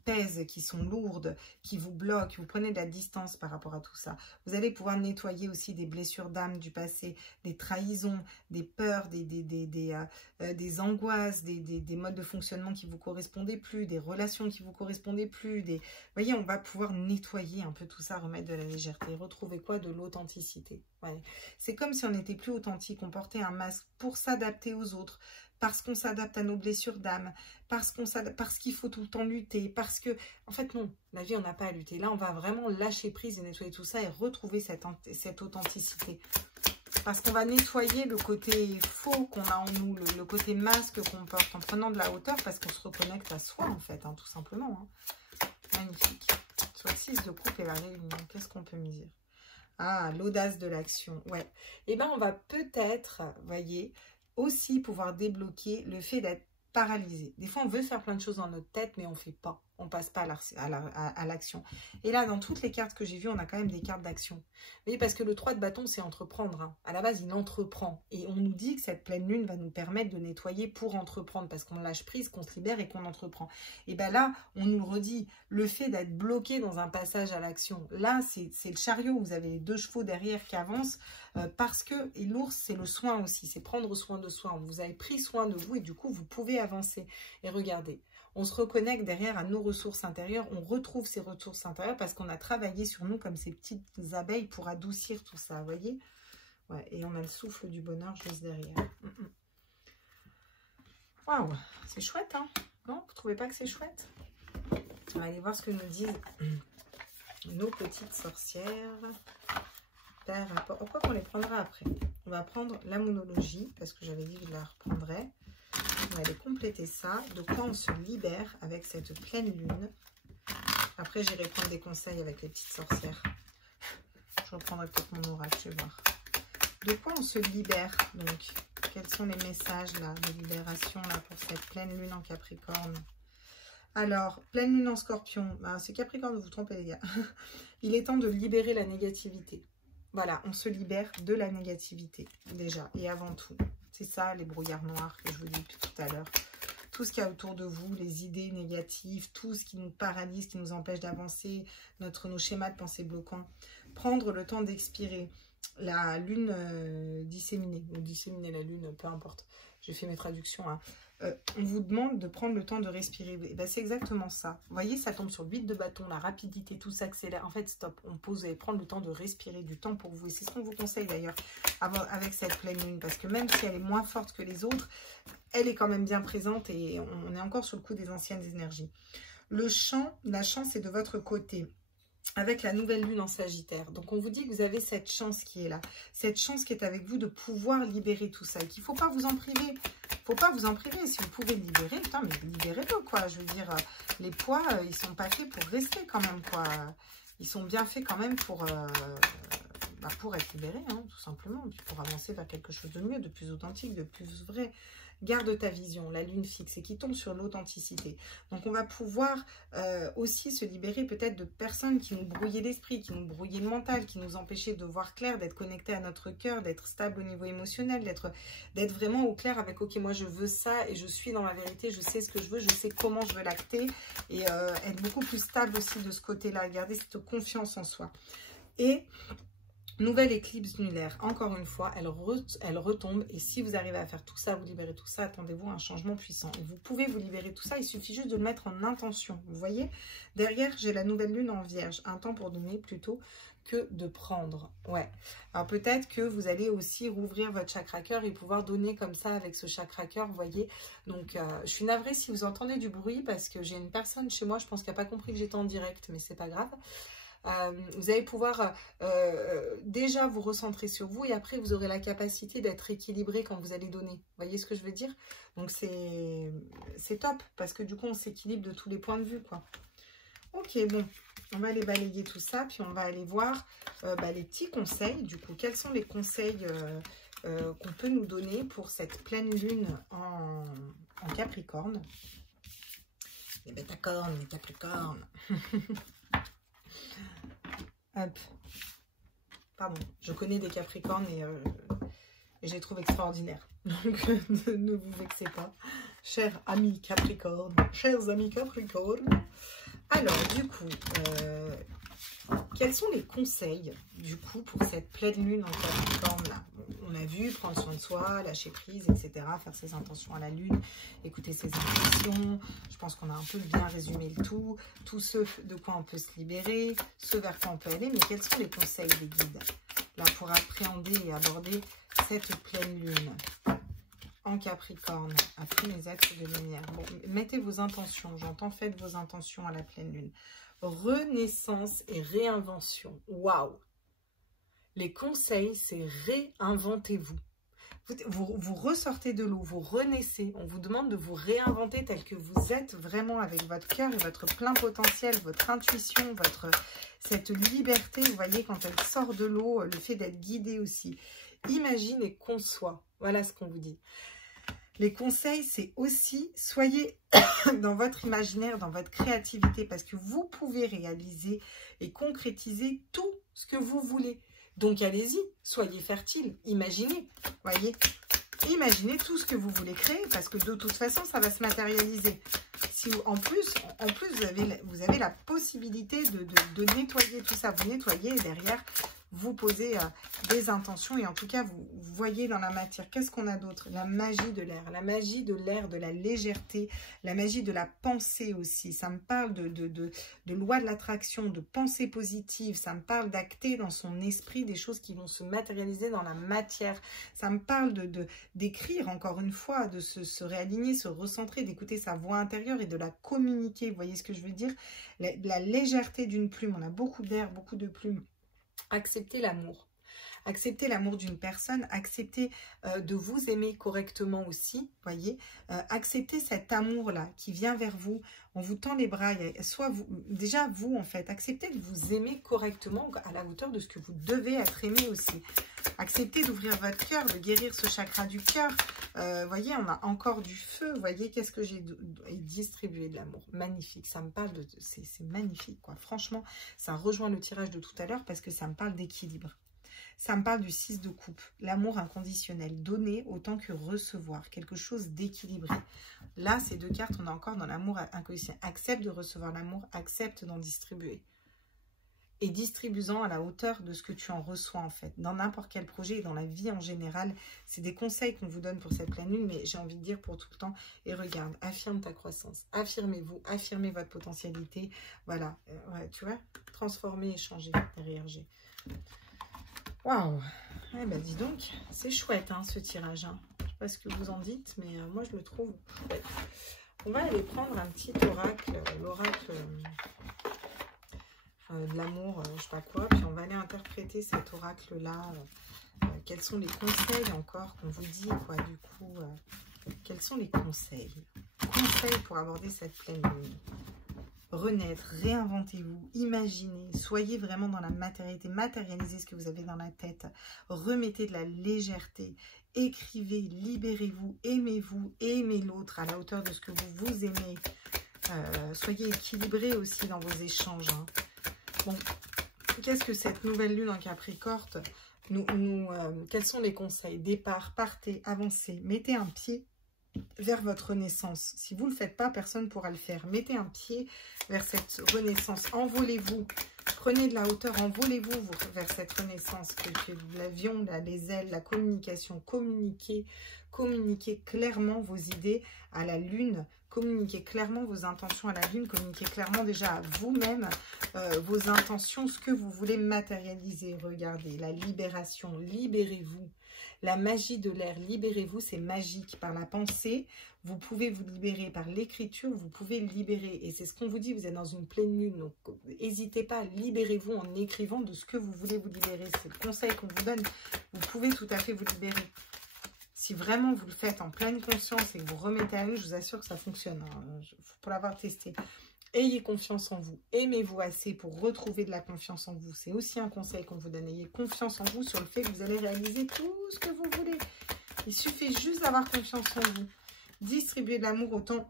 pèsent, qui sont lourdes, qui vous bloquent. Vous prenez de la distance par rapport à tout ça. Vous allez pouvoir nettoyer aussi des blessures d'âme du passé, des trahisons, des peurs, des angoisses, des modes de fonctionnement qui ne vous correspondaient plus, des relations qui ne vous correspondaient plus. Vous voyez, on va pouvoir nettoyer un peu tout ça, remettre de la légèreté, retrouver quoi? De l'authenticité. Ouais. C'est comme si on n'était plus authentique, on portait un masque pour s'adapter aux autres, parce qu'on s'adapte à nos blessures d'âme, parce qu'il faut tout le temps lutter, parce que, en fait non, la vie on n'a pas à lutter. Là on va vraiment lâcher prise et nettoyer tout ça et retrouver cette authenticité. Parce qu'on va nettoyer le côté faux qu'on a en nous, le côté masque qu'on porte en prenant de la hauteur, parce qu'on se reconnecte à soi en fait, tout simplement. Magnifique. Soit 6 de coupe et la réunion, qu'est-ce qu'on peut me dire? Ah, l'audace de l'action, ouais. Et bien, on va peut-être, voyez, aussi pouvoir débloquer le fait d'être paralysé. Des fois, on veut faire plein de choses dans notre tête, mais on ne fait pas. on passe pas à l'action. Et là, dans toutes les cartes que j'ai vues, on a quand même des cartes d'action. Oui, parce que le 3 de bâton, c'est entreprendre. Hein. À la base, il entreprend. Et on nous dit que cette pleine lune va nous permettre de nettoyer pour entreprendre, parce qu'on lâche prise, qu'on se libère et qu'on entreprend. Et bien là, on nous le redit, le fait d'être bloqué dans un passage à l'action, là, c'est le chariot. Vous avez les 2 chevaux derrière qui avancent, parce que, et l'ours, c'est le soin aussi, c'est prendre soin de soi. Vous avez pris soin de vous et du coup, vous pouvez avancer. Et regardez. On se reconnecte derrière à nos ressources intérieures, on retrouve ces ressources intérieures parce qu'on a travaillé sur nous comme ces petites abeilles pour adoucir tout ça, vous voyez? Ouais, et on a le souffle du bonheur juste derrière. Waouh, c'est chouette, hein? Non, vous trouvez pas que c'est chouette? On va aller voir ce que nous disent nos petites sorcières. Par rapport... Pourquoi qu'on les prendra après? On va prendre la monologie, parce que j'avais dit que je la reprendrais. On va aller compléter ça. De quoi on se libère avec cette pleine lune. Après, j'irai prendre des conseils avec les petites sorcières. Je reprendrai peut-être mon oracle, je vais voir. De quoi on se libère, donc? Quels sont les messages, là, de libération, là, pour cette pleine lune en Capricorne? Alors, pleine lune en Scorpion. Ben, c'est Capricorne, vous vous trompez, les gars. Il est temps de libérer la négativité. Voilà, on se libère de la négativité, déjà, et avant tout. C'est ça, les brouillards noirs que je vous dis depuis tout à l'heure. Tout ce qu'il y a autour de vous, les idées négatives, tout ce qui nous paralyse, qui nous empêche d'avancer, nos schémas de pensée bloquants. Prendre le temps d'expirer. La lune disséminée, ou disséminer la lune, peu importe. J'ai fait mes traductions. Hein. On vous demande de prendre le temps de respirer. Ben, c'est exactement ça. Vous voyez, ça tombe sur le 8 de bâton, la rapidité, tout s'accélère. En fait, stop. On pose et prendre le temps de respirer, du temps pour vous. Et c'est ce qu'on vous conseille d'ailleurs avec cette pleine lune. Parce que même si elle est moins forte que les autres, elle est quand même bien présente et on est encore sur le coup des anciennes énergies. Le champ, la chance est de votre côté. Avec la nouvelle lune en Sagittaire. Donc, on vous dit que vous avez cette chance qui est là. Cette chance qui est avec vous de pouvoir libérer tout ça. Et qu'il ne faut pas vous en priver. Il ne faut pas vous en priver. Si vous pouvez le libérer, putain, mais libérez-le, quoi. Je veux dire, les poids, ils sont pas faits pour rester quand même, quoi. Ils sont bien faits quand même pour être libérés, hein, tout simplement. Puis pour avancer vers quelque chose de mieux, de plus authentique, de plus vrai. Garde ta vision, la lune fixe, et qui tombe sur l'authenticité. Donc, on va pouvoir aussi se libérer peut-être de personnes qui nous brouillaient l'esprit, qui nous brouillaient le mental, qui nous empêchaient de voir clair, d'être connectés à notre cœur, d'être stable au niveau émotionnel, d'être vraiment au clair avec « Ok, moi, je veux ça et je suis dans la vérité, je sais ce que je veux, je sais comment je veux l'acter. » Et être beaucoup plus stable aussi de ce côté-là, garder cette confiance en soi. Et... nouvelle éclipse lunaire, encore une fois, elle retombe. Et si vous arrivez à faire tout ça, vous libérez tout ça, attendez-vous à un changement puissant. Et vous pouvez vous libérer tout ça, il suffit juste de le mettre en intention. Vous voyez, derrière, j'ai la nouvelle lune en Vierge. Un temps pour donner plutôt que de prendre. Ouais. Alors peut-être que vous allez aussi rouvrir votre chakra cœur et pouvoir donner comme ça avec ce chakra cœur, vous voyez. Donc, je suis navrée si vous entendez du bruit parce que j'ai une personne chez moi, je pense qu'elle n'a pas compris que j'étais en direct, mais c'est pas grave. Vous allez pouvoir déjà vous recentrer sur vous et après vous aurez la capacité d'être équilibré quand vous allez donner. Vous voyez ce que je veux dire? Donc c'est top parce que du coup on s'équilibre de tous les points de vue, quoi. Ok, bon, on va aller balayer tout ça puis on va aller voir les petits conseils. Du coup, quels sont les conseils qu'on peut nous donner pour cette pleine lune en Capricorne? Les bêta-cornes, les capricornes. Hop. Pardon, je connais des Capricornes et je les trouve extraordinaires. Donc, ne vous vexez pas. Chers amis Capricorne, chers amis Capricorne. Alors, du coup, quels sont les conseils, du coup, pour cette pleine lune en Capricorne là? On a vu, prendre soin de soi, lâcher prise, etc. Faire ses intentions à la lune, écouter ses intuitions. Je pense qu'on a un peu bien résumé le tout. Tout ce de quoi on peut se libérer, ce vers quoi on peut aller. Mais quels sont les conseils des guides là pour appréhender et aborder cette pleine lune en Capricorne, à tous mes êtres de lumière? Bon, mettez vos intentions, j'entends, faites vos intentions à la pleine lune. Renaissance et réinvention. Waouh! Les conseils, c'est réinventez-vous. Vous ressortez de l'eau, vous renaissez. On vous demande de vous réinventer tel que vous êtes vraiment avec votre cœur et votre plein potentiel, votre intuition, cette liberté, vous voyez, quand elle sort de l'eau, le fait d'être guidé aussi. Imagine et conçois. Voilà ce qu'on vous dit. Les conseils, c'est aussi, soyez dans votre imaginaire, dans votre créativité, parce que vous pouvez réaliser et concrétiser tout ce que vous voulez. Donc, allez-y, soyez fertile, imaginez, voyez. Imaginez tout ce que vous voulez créer, parce que de toute façon, ça va se matérialiser. Si vous, en plus vous avez la possibilité de nettoyer tout ça. Vous nettoyez et derrière, vous posez des intentions et en tout cas, vous voyez dans la matière. Qu'est-ce qu'on a d'autre? La magie de l'air. La magie de l'air, de la légèreté, la magie de la pensée aussi. Ça me parle de loi de l'attraction, de pensée positive. Ça me parle d'acter dans son esprit des choses qui vont se matérialiser dans la matière. Ça me parle d'écrire encore une fois, de se réaligner, se recentrer, d'écouter sa voix intérieure et de la communiquer. Vous voyez ce que je veux dire? La légèreté d'une plume. On a beaucoup d'air, beaucoup de plumes. Acceptez l'amour. Acceptez l'amour d'une personne, acceptez de vous aimer correctement aussi, voyez. Acceptez cet amour-là qui vient vers vous, on vous tend les bras, soit vous, déjà vous en fait, acceptez de vous aimer correctement à la hauteur de ce que vous devez être aimé aussi. Acceptez d'ouvrir votre cœur, de guérir ce chakra du cœur. Voyez, on a encore du feu, voyez, qu'est-ce que j'ai distribué de l'amour. Magnifique, ça me parle de... C'est magnifique, quoi. Franchement, ça rejoint le tirage de tout à l'heure parce que ça me parle d'équilibre. Ça me parle du 6 de coupe, l'amour inconditionnel, donner autant que recevoir, quelque chose d'équilibré. Là, ces deux cartes, on est encore dans l'amour inconditionnel. Accepte de recevoir l'amour, accepte d'en distribuer. Et distribue-en à la hauteur de ce que tu en reçois en fait. Dans n'importe quel projet et dans la vie en général, c'est des conseils qu'on vous donne pour cette pleine lune, mais j'ai envie de dire pour tout le temps. Et regarde, affirme ta croissance, affirmez-vous, affirmez votre potentialité. Voilà, ouais, tu vois, transformer et changer derrière G. Waouh! Eh ben dis donc, c'est chouette hein, ce tirage. Hein. Je ne sais pas ce que vous en dites, mais moi je le trouve chouette. On va aller prendre un petit oracle, l'oracle de l'amour, je ne sais pas quoi, puis on va aller interpréter cet oracle-là. Quels sont les conseils encore qu'on vous dit, quoi, du coup, quels sont les conseils? Conseils pour aborder cette pleine lune. Renaître, réinventez-vous, imaginez, soyez vraiment dans la matérialité, matérialisez ce que vous avez dans la tête, remettez de la légèreté, écrivez, libérez-vous, aimez-vous, aimez l'autre à la hauteur de ce que vous aimez, soyez équilibrés aussi dans vos échanges. Hein. Bon, qu'est-ce que cette nouvelle lune en Capricorne quels sont les conseils? Départ, partez, avancez, mettez un pied vers votre renaissance. Si vous ne le faites pas, personne ne pourra le faire. Mettez un pied vers cette renaissance. Envolez-vous. Prenez de la hauteur. Envolez-vous vers cette renaissance. L'avion, les ailes, la communication. Communiquez clairement vos idées à la lune. Communiquez clairement vos intentions à la lune. Communiquez clairement déjà à vous-même vos intentions, ce que vous voulez matérialiser. Regardez, la libération. Libérez-vous. La magie de l'air, libérez-vous, c'est magique. Par la pensée, vous pouvez vous libérer. Par l'écriture, vous pouvez libérer. Et c'est ce qu'on vous dit, vous êtes dans une pleine lune. Donc, n'hésitez pas, libérez-vous en écrivant de ce que vous voulez vous libérer. C'est le conseil qu'on vous donne. Vous pouvez tout à fait vous libérer. Si vraiment vous le faites en pleine conscience et que vous remettez à l'eau, je vous assure que ça fonctionne. Hein, pour l'avoir testé. Ayez confiance en vous. Aimez-vous assez pour retrouver de la confiance en vous. C'est aussi un conseil qu'on vous donne. Ayez confiance en vous sur le fait que vous allez réaliser tout ce que vous voulez. Il suffit juste d'avoir confiance en vous. Distribuer de l'amour autant.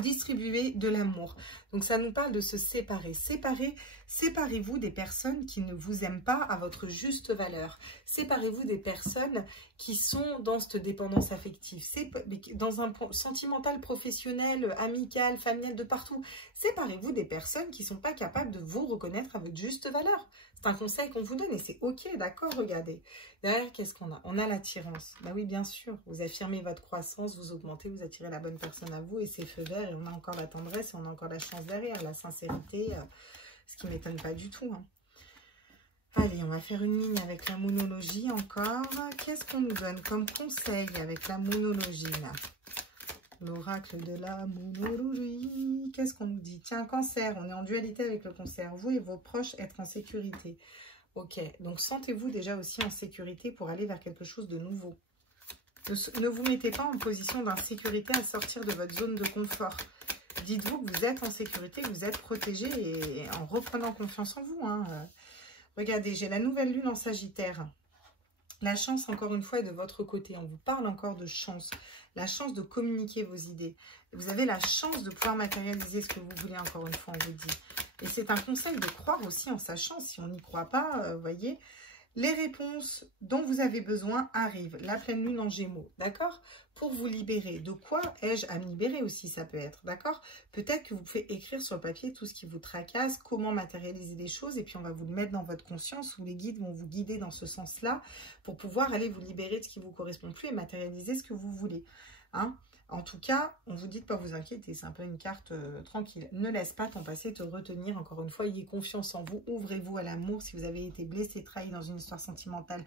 Distribuer de l'amour. Donc ça nous parle de se séparer. Séparez-vous des personnes qui ne vous aiment pas à votre juste valeur. Séparez-vous des personnes qui sont dans cette dépendance affective. Dans un sentimental, professionnel, amical, familial, de partout. Séparez-vous des personnes qui ne sont pas capables de vous reconnaître à votre juste valeur. C'est un conseil qu'on vous donne et c'est ok, d'accord, regardez. Derrière, qu'est-ce qu'on a? On a l'attirance. Bah oui, bien sûr. Vous affirmez votre croissance, vous augmentez, vous attirez la bonne personne à vous et c'est feu vert et on a encore la tendresse et on a encore la chance derrière, la sincérité, ce qui ne m'étonne pas du tout. Hein. Allez, on va faire une ligne avec la moonologie encore. Qu'est-ce qu'on nous donne comme conseil avec la moonologie là? L'oracle de la moonologie. Qu'est-ce qu'on nous dit? Tiens, cancer, on est en dualité avec le cancer. Vous et vos proches, être en sécurité. Ok, donc sentez-vous déjà aussi en sécurité pour aller vers quelque chose de nouveau. Ne vous mettez pas en position d'insécurité à sortir de votre zone de confort. Dites-vous que vous êtes en sécurité, que vous êtes protégé et en reprenant confiance en vous. Hein. Regardez, j'ai la nouvelle lune en Sagittaire. La chance, encore une fois, est de votre côté. On vous parle encore de chance. La chance de communiquer vos idées. Vous avez la chance de pouvoir matérialiser ce que vous voulez, encore une fois, on vous dit. Et c'est un conseil de croire aussi en sa chance. Si on n'y croit pas, vous voyez, les réponses dont vous avez besoin arrivent. La pleine lune en Gémeaux, d'accord? Pour vous libérer. De quoi ai-je à me libérer aussi, ça peut être, d'accord? Peut-être que vous pouvez écrire sur le papier tout ce qui vous tracasse, comment matérialiser des choses, et puis on va vous le mettre dans votre conscience, où les guides vont vous guider dans ce sens-là, pour pouvoir aller vous libérer de ce qui ne vous correspond plus et matérialiser ce que vous voulez. Hein? En tout cas, on vous dit de ne pas vous inquiéter, c'est un peu une carte tranquille. Ne laisse pas ton passé te retenir, encore une fois, ayez confiance en vous, ouvrez-vous à l'amour. Si vous avez été blessé, trahi dans une histoire sentimentale,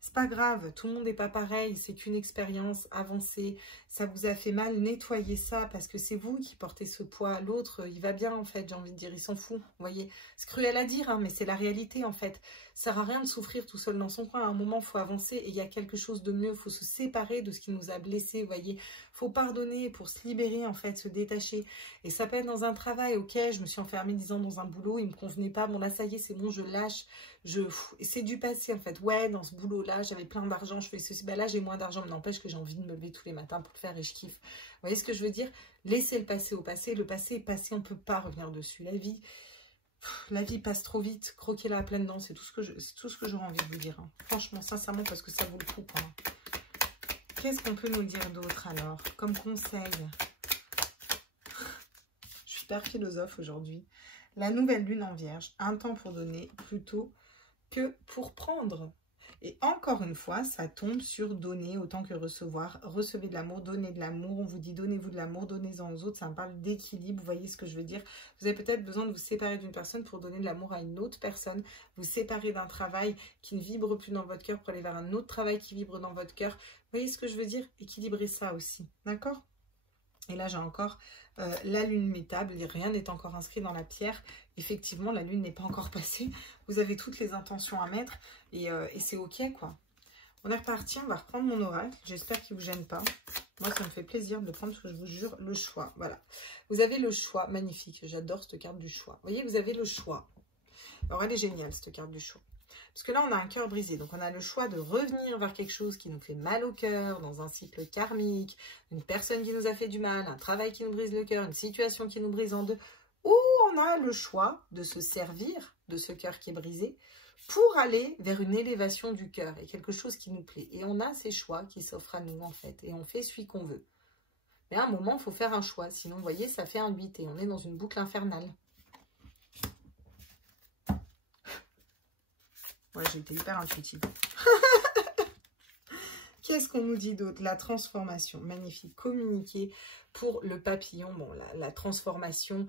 c'est pas grave, tout le monde n'est pas pareil, c'est qu'une expérience avancée, ça vous a fait mal, nettoyez ça, parce que c'est vous qui portez ce poids. L'autre, il va bien en fait, j'ai envie de dire, il s'en fout, vous voyez. C'est cruel à dire, hein, mais c'est la réalité en fait. Ça sert à rien de souffrir tout seul dans son coin, à un moment, il faut avancer, et il y a quelque chose de mieux, il faut se séparer de ce qui nous a blessés, vous voyez. Il faut pardonner pour se libérer en fait, se détacher. Et ça peut être dans un travail, ok, je me suis enfermée 10 ans dans un boulot, il ne me convenait pas, bon là ça y est, c'est bon, je lâche. C'est du passé en fait. Ouais, dans ce boulot-là, j'avais plein d'argent, je fais ceci. Ben là, j'ai moins d'argent, mais n'empêche que j'ai envie de me lever tous les matins pour le faire et je kiffe. Vous voyez ce que je veux dire? Laissez le passé au passé. Le passé est passé, on ne peut pas revenir dessus. La vie passe trop vite. Croquez-la à pleines dents, c'est tout ce que j'aurais envie de vous dire. Hein. Franchement, sincèrement, parce que ça vaut le coup. Qu'est-ce qu'on peut nous dire d'autre alors? Comme conseil. Je suis hyper philosophe aujourd'hui. La nouvelle lune en Vierge, un temps pour donner plutôt que pour prendre. Et encore une fois, ça tombe sur donner autant que recevoir. Recevez de l'amour, donnez de l'amour. On vous dit donnez-vous de l'amour, donnez-en aux autres. Ça me parle d'équilibre, vous voyez ce que je veux dire. Vous avez peut-être besoin de vous séparer d'une personne pour donner de l'amour à une autre personne. Vous séparer d'un travail qui ne vibre plus dans votre cœur pour aller vers un autre travail qui vibre dans votre cœur. Vous voyez ce que je veux dire? Équilibrer ça aussi, d'accord? Et là, j'ai encore la lune mettable. Rien n'est encore inscrit dans la pierre. Effectivement, la lune n'est pas encore passée. Vous avez toutes les intentions à mettre. Et c'est OK, quoi. On est reparti. On va reprendre mon oracle. J'espère qu'il ne vous gêne pas. Moi, ça me fait plaisir de le prendre parce que je vous jure, le choix. Voilà. Vous avez le choix. Magnifique. J'adore cette carte du choix. Vous voyez, vous avez le choix. Alors, elle est géniale, cette carte du choix. Parce que là, on a un cœur brisé. Donc, on a le choix de revenir vers quelque chose qui nous fait mal au cœur, dans un cycle karmique, une personne qui nous a fait du mal, un travail qui nous brise le cœur, une situation qui nous brise en deux. Ou on a le choix de se servir de ce cœur qui est brisé pour aller vers une élévation du cœur et quelque chose qui nous plaît. Et on a ces choix qui s'offrent à nous, en fait. Et on fait celui qu'on veut. Mais à un moment, il faut faire un choix. Sinon, vous voyez, ça fait un 8 et on est dans une boucle infernale. Ouais, j'ai été hyper intuitive. Qu'est-ce qu'on nous dit d'autre? La transformation. Magnifique. Communiquer pour le papillon. Bon, la transformation.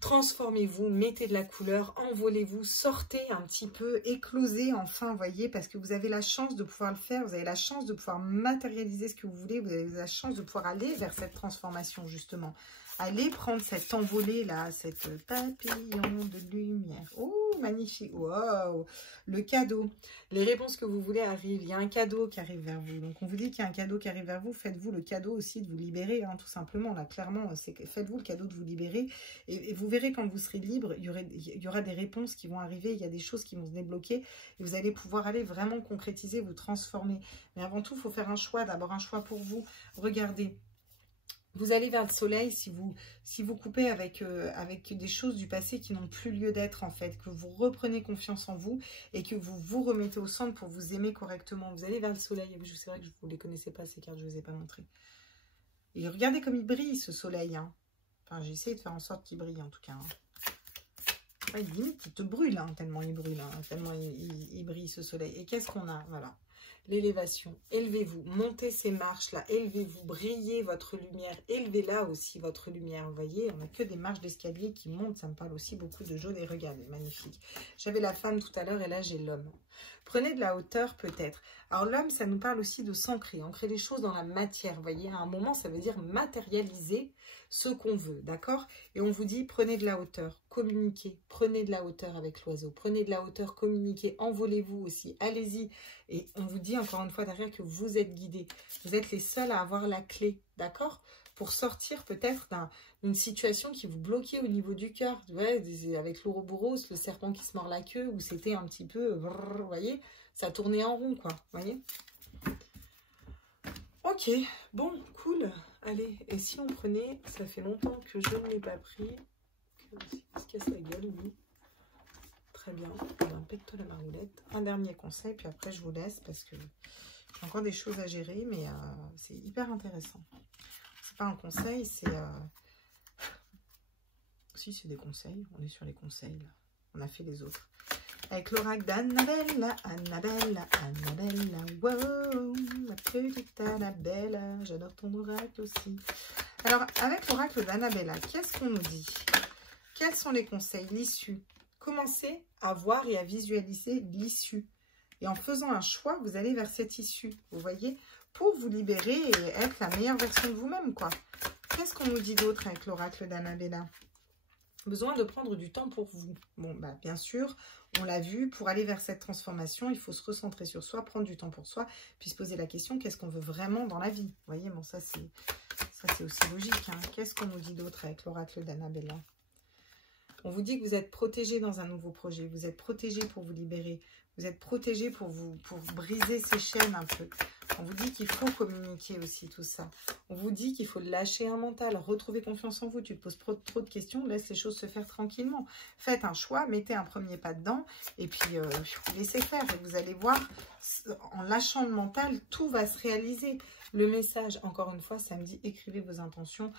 Transformez-vous, mettez de la couleur, envolez-vous, sortez un petit peu, éclosez enfin, voyez, parce que vous avez la chance de pouvoir le faire, vous avez la chance de pouvoir matérialiser ce que vous voulez, vous avez la chance de pouvoir aller vers cette transformation, justement. Allez prendre cette envolée-là, cette papillon de lumière. Oh, magnifique. Wow. Le cadeau. Les réponses que vous voulez arrivent. Il y a un cadeau qui arrive vers vous. Donc, on vous dit qu'il y a un cadeau qui arrive vers vous. Faites-vous le cadeau aussi de vous libérer, hein, tout simplement. Là, clairement, faites-vous le cadeau de vous libérer. Et vous verrez, quand vous serez libre, il y aura des réponses qui vont arriver. Il y a des choses qui vont se débloquer. Et vous allez pouvoir aller vraiment concrétiser, vous transformer. Mais avant tout, il faut faire un choix. D'abord, un choix pour vous. Regardez. Vous allez vers le soleil si vous coupez avec des choses du passé qui n'ont plus lieu d'être, en fait. Que vous reprenez confiance en vous et que vous vous remettez au centre pour vous aimer correctement. Vous allez vers le soleil. C'est vrai que vous ne les connaissez pas, ces cartes, je ne vous ai pas montrées. Et regardez comme il brille, ce soleil. Hein. Enfin, j'ai essayé de faire en sorte qu'il brille, en tout cas. Hein. Ouais, limite, il te brûle, hein, tellement il brûle. Hein, tellement il brille, ce soleil. Et qu'est-ce qu'on a? Voilà. L'élévation, élevez-vous, montez ces marches-là, élevez-vous, brillez votre lumière, élevez-là aussi votre lumière, vous voyez, on n'a que des marches d'escalier qui montent, ça me parle aussi beaucoup de jaune, et regardez, magnifique. J'avais la femme tout à l'heure et là j'ai l'homme. Prenez de la hauteur peut-être. Alors l'homme, ça nous parle aussi de s'ancrer, ancrer les choses dans la matière, vous voyez, à un moment ça veut dire matérialiser ce qu'on veut, d'accord? Et on vous dit, prenez de la hauteur, communiquez, prenez de la hauteur avec l'oiseau, prenez de la hauteur, communiquez, envolez-vous aussi, allez-y. Et on vous dit encore une fois derrière que vous êtes guidés. Vous êtes les seuls à avoir la clé, d'accord? Pour sortir peut-être d'une situation qui vous bloquait au niveau du cœur. Ouais, avec l'ouroboros, le serpent qui se mord la queue, où c'était un petit peu, vous voyez, ça tournait en rond, quoi. Vous voyez? Ok, bon, cool. Allez, et si on prenait, ça fait longtemps que je ne l'ai pas pris. Il se casse la gueule, oui. Très bien. Un pecto la marmoulette. Un dernier conseil, puis après je vous laisse parce que j'ai encore des choses à gérer, mais c'est hyper intéressant. C'est pas un conseil, c'est... Si, c'est des conseils. On est sur les conseils, là. On a fait les autres. Avec l'oracle d'Annabelle, Annabelle, Annabelle, wow, ma petite Annabelle, j'adore ton oracle aussi. Alors, avec l'oracle d'Annabelle, qu'est-ce qu'on nous dit? Quels sont les conseils? L'issue. Commencez à voir et à visualiser l'issue. Et en faisant un choix, vous allez vers cette issue, vous voyez, pour vous libérer et être la meilleure version de vous-même, quoi. Qu'est-ce qu'on nous dit d'autre avec l'oracle d'Annabelle? Besoin de prendre du temps pour vous. Bon, bah, bien sûr, on l'a vu, pour aller vers cette transformation, il faut se recentrer sur soi, prendre du temps pour soi, puis se poser la question, qu'est-ce qu'on veut vraiment dans la vie? Vous voyez, bon, ça c'est aussi logique. Hein. Qu'est-ce qu'on nous dit d'autre avec l'oracle d'Annabelle? On vous dit que vous êtes protégé dans un nouveau projet, vous êtes protégé pour vous libérer, vous êtes protégé pour briser ces chaînes un peu. On vous dit qu'il faut communiquer aussi tout ça. On vous dit qu'il faut lâcher un mental, retrouver confiance en vous. Tu te poses trop de questions, laisse les choses se faire tranquillement. Faites un choix, mettez un premier pas dedans et puis laissez faire. Et vous allez voir, en lâchant le mental, tout va se réaliser. Le message, encore une fois, samedi, écrivez vos intentions.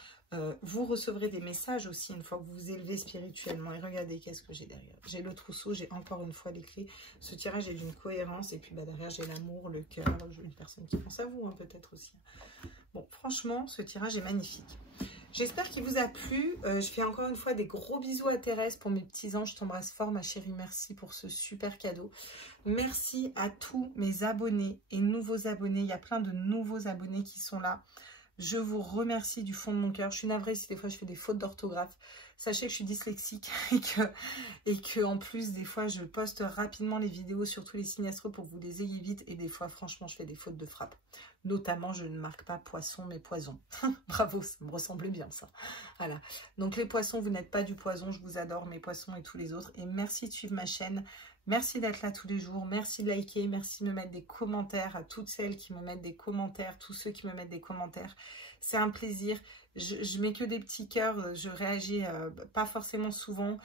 Vous recevrez des messages aussi une fois que vous vous élevez spirituellement. Et regardez, qu'est-ce que j'ai derrière. J'ai le trousseau, j'ai encore une fois les clés. Ce tirage est d'une cohérence. Et puis bah, derrière, j'ai l'amour, le cœur. Une personne qui pense à vous, hein, peut-être aussi. Bon, franchement, ce tirage est magnifique. J'espère qu'il vous a plu. Je fais encore une fois des gros bisous à Thérèse pour mes petits anges. Je t'embrasse fort, ma chérie. Merci pour ce super cadeau. Merci à tous mes abonnés et nouveaux abonnés. Il y a plein de nouveaux abonnés qui sont là. Je vous remercie du fond de mon cœur. Je suis navrée si des fois je fais des fautes d'orthographe. Sachez que je suis dyslexique et que en plus, des fois, je poste rapidement les vidéos sur tous les signes astro pour que vous les ayez vite. Et des fois, franchement, je fais des fautes de frappe. Notamment, je ne marque pas poisson, mais poison. Bravo, ça me ressemblait bien, ça. Voilà. Donc, les poissons, vous n'êtes pas du poison. Je vous adore, mes poissons et tous les autres. Et merci de suivre ma chaîne. Merci d'être là tous les jours. Merci de liker. Merci de me mettre des commentaires à toutes celles qui me mettent des commentaires, tous ceux qui me mettent des commentaires. C'est un plaisir. Je mets que des petits cœurs. Je réagis pas forcément souvent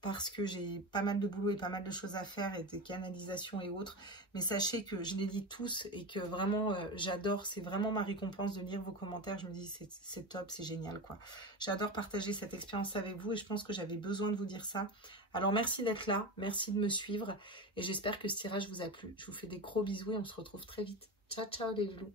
parce que j'ai pas mal de boulot et pas mal de choses à faire et des canalisations et autres. Mais sachez que je les lis tous et que vraiment j'adore. C'est vraiment ma récompense de lire vos commentaires. Je me dis c'est top, c'est génial, quoi. J'adore partager cette expérience avec vous et je pense que j'avais besoin de vous dire ça. Alors merci d'être là, merci de me suivre et j'espère que ce tirage vous a plu. Je vous fais des gros bisous et on se retrouve très vite. Ciao, ciao les loulous.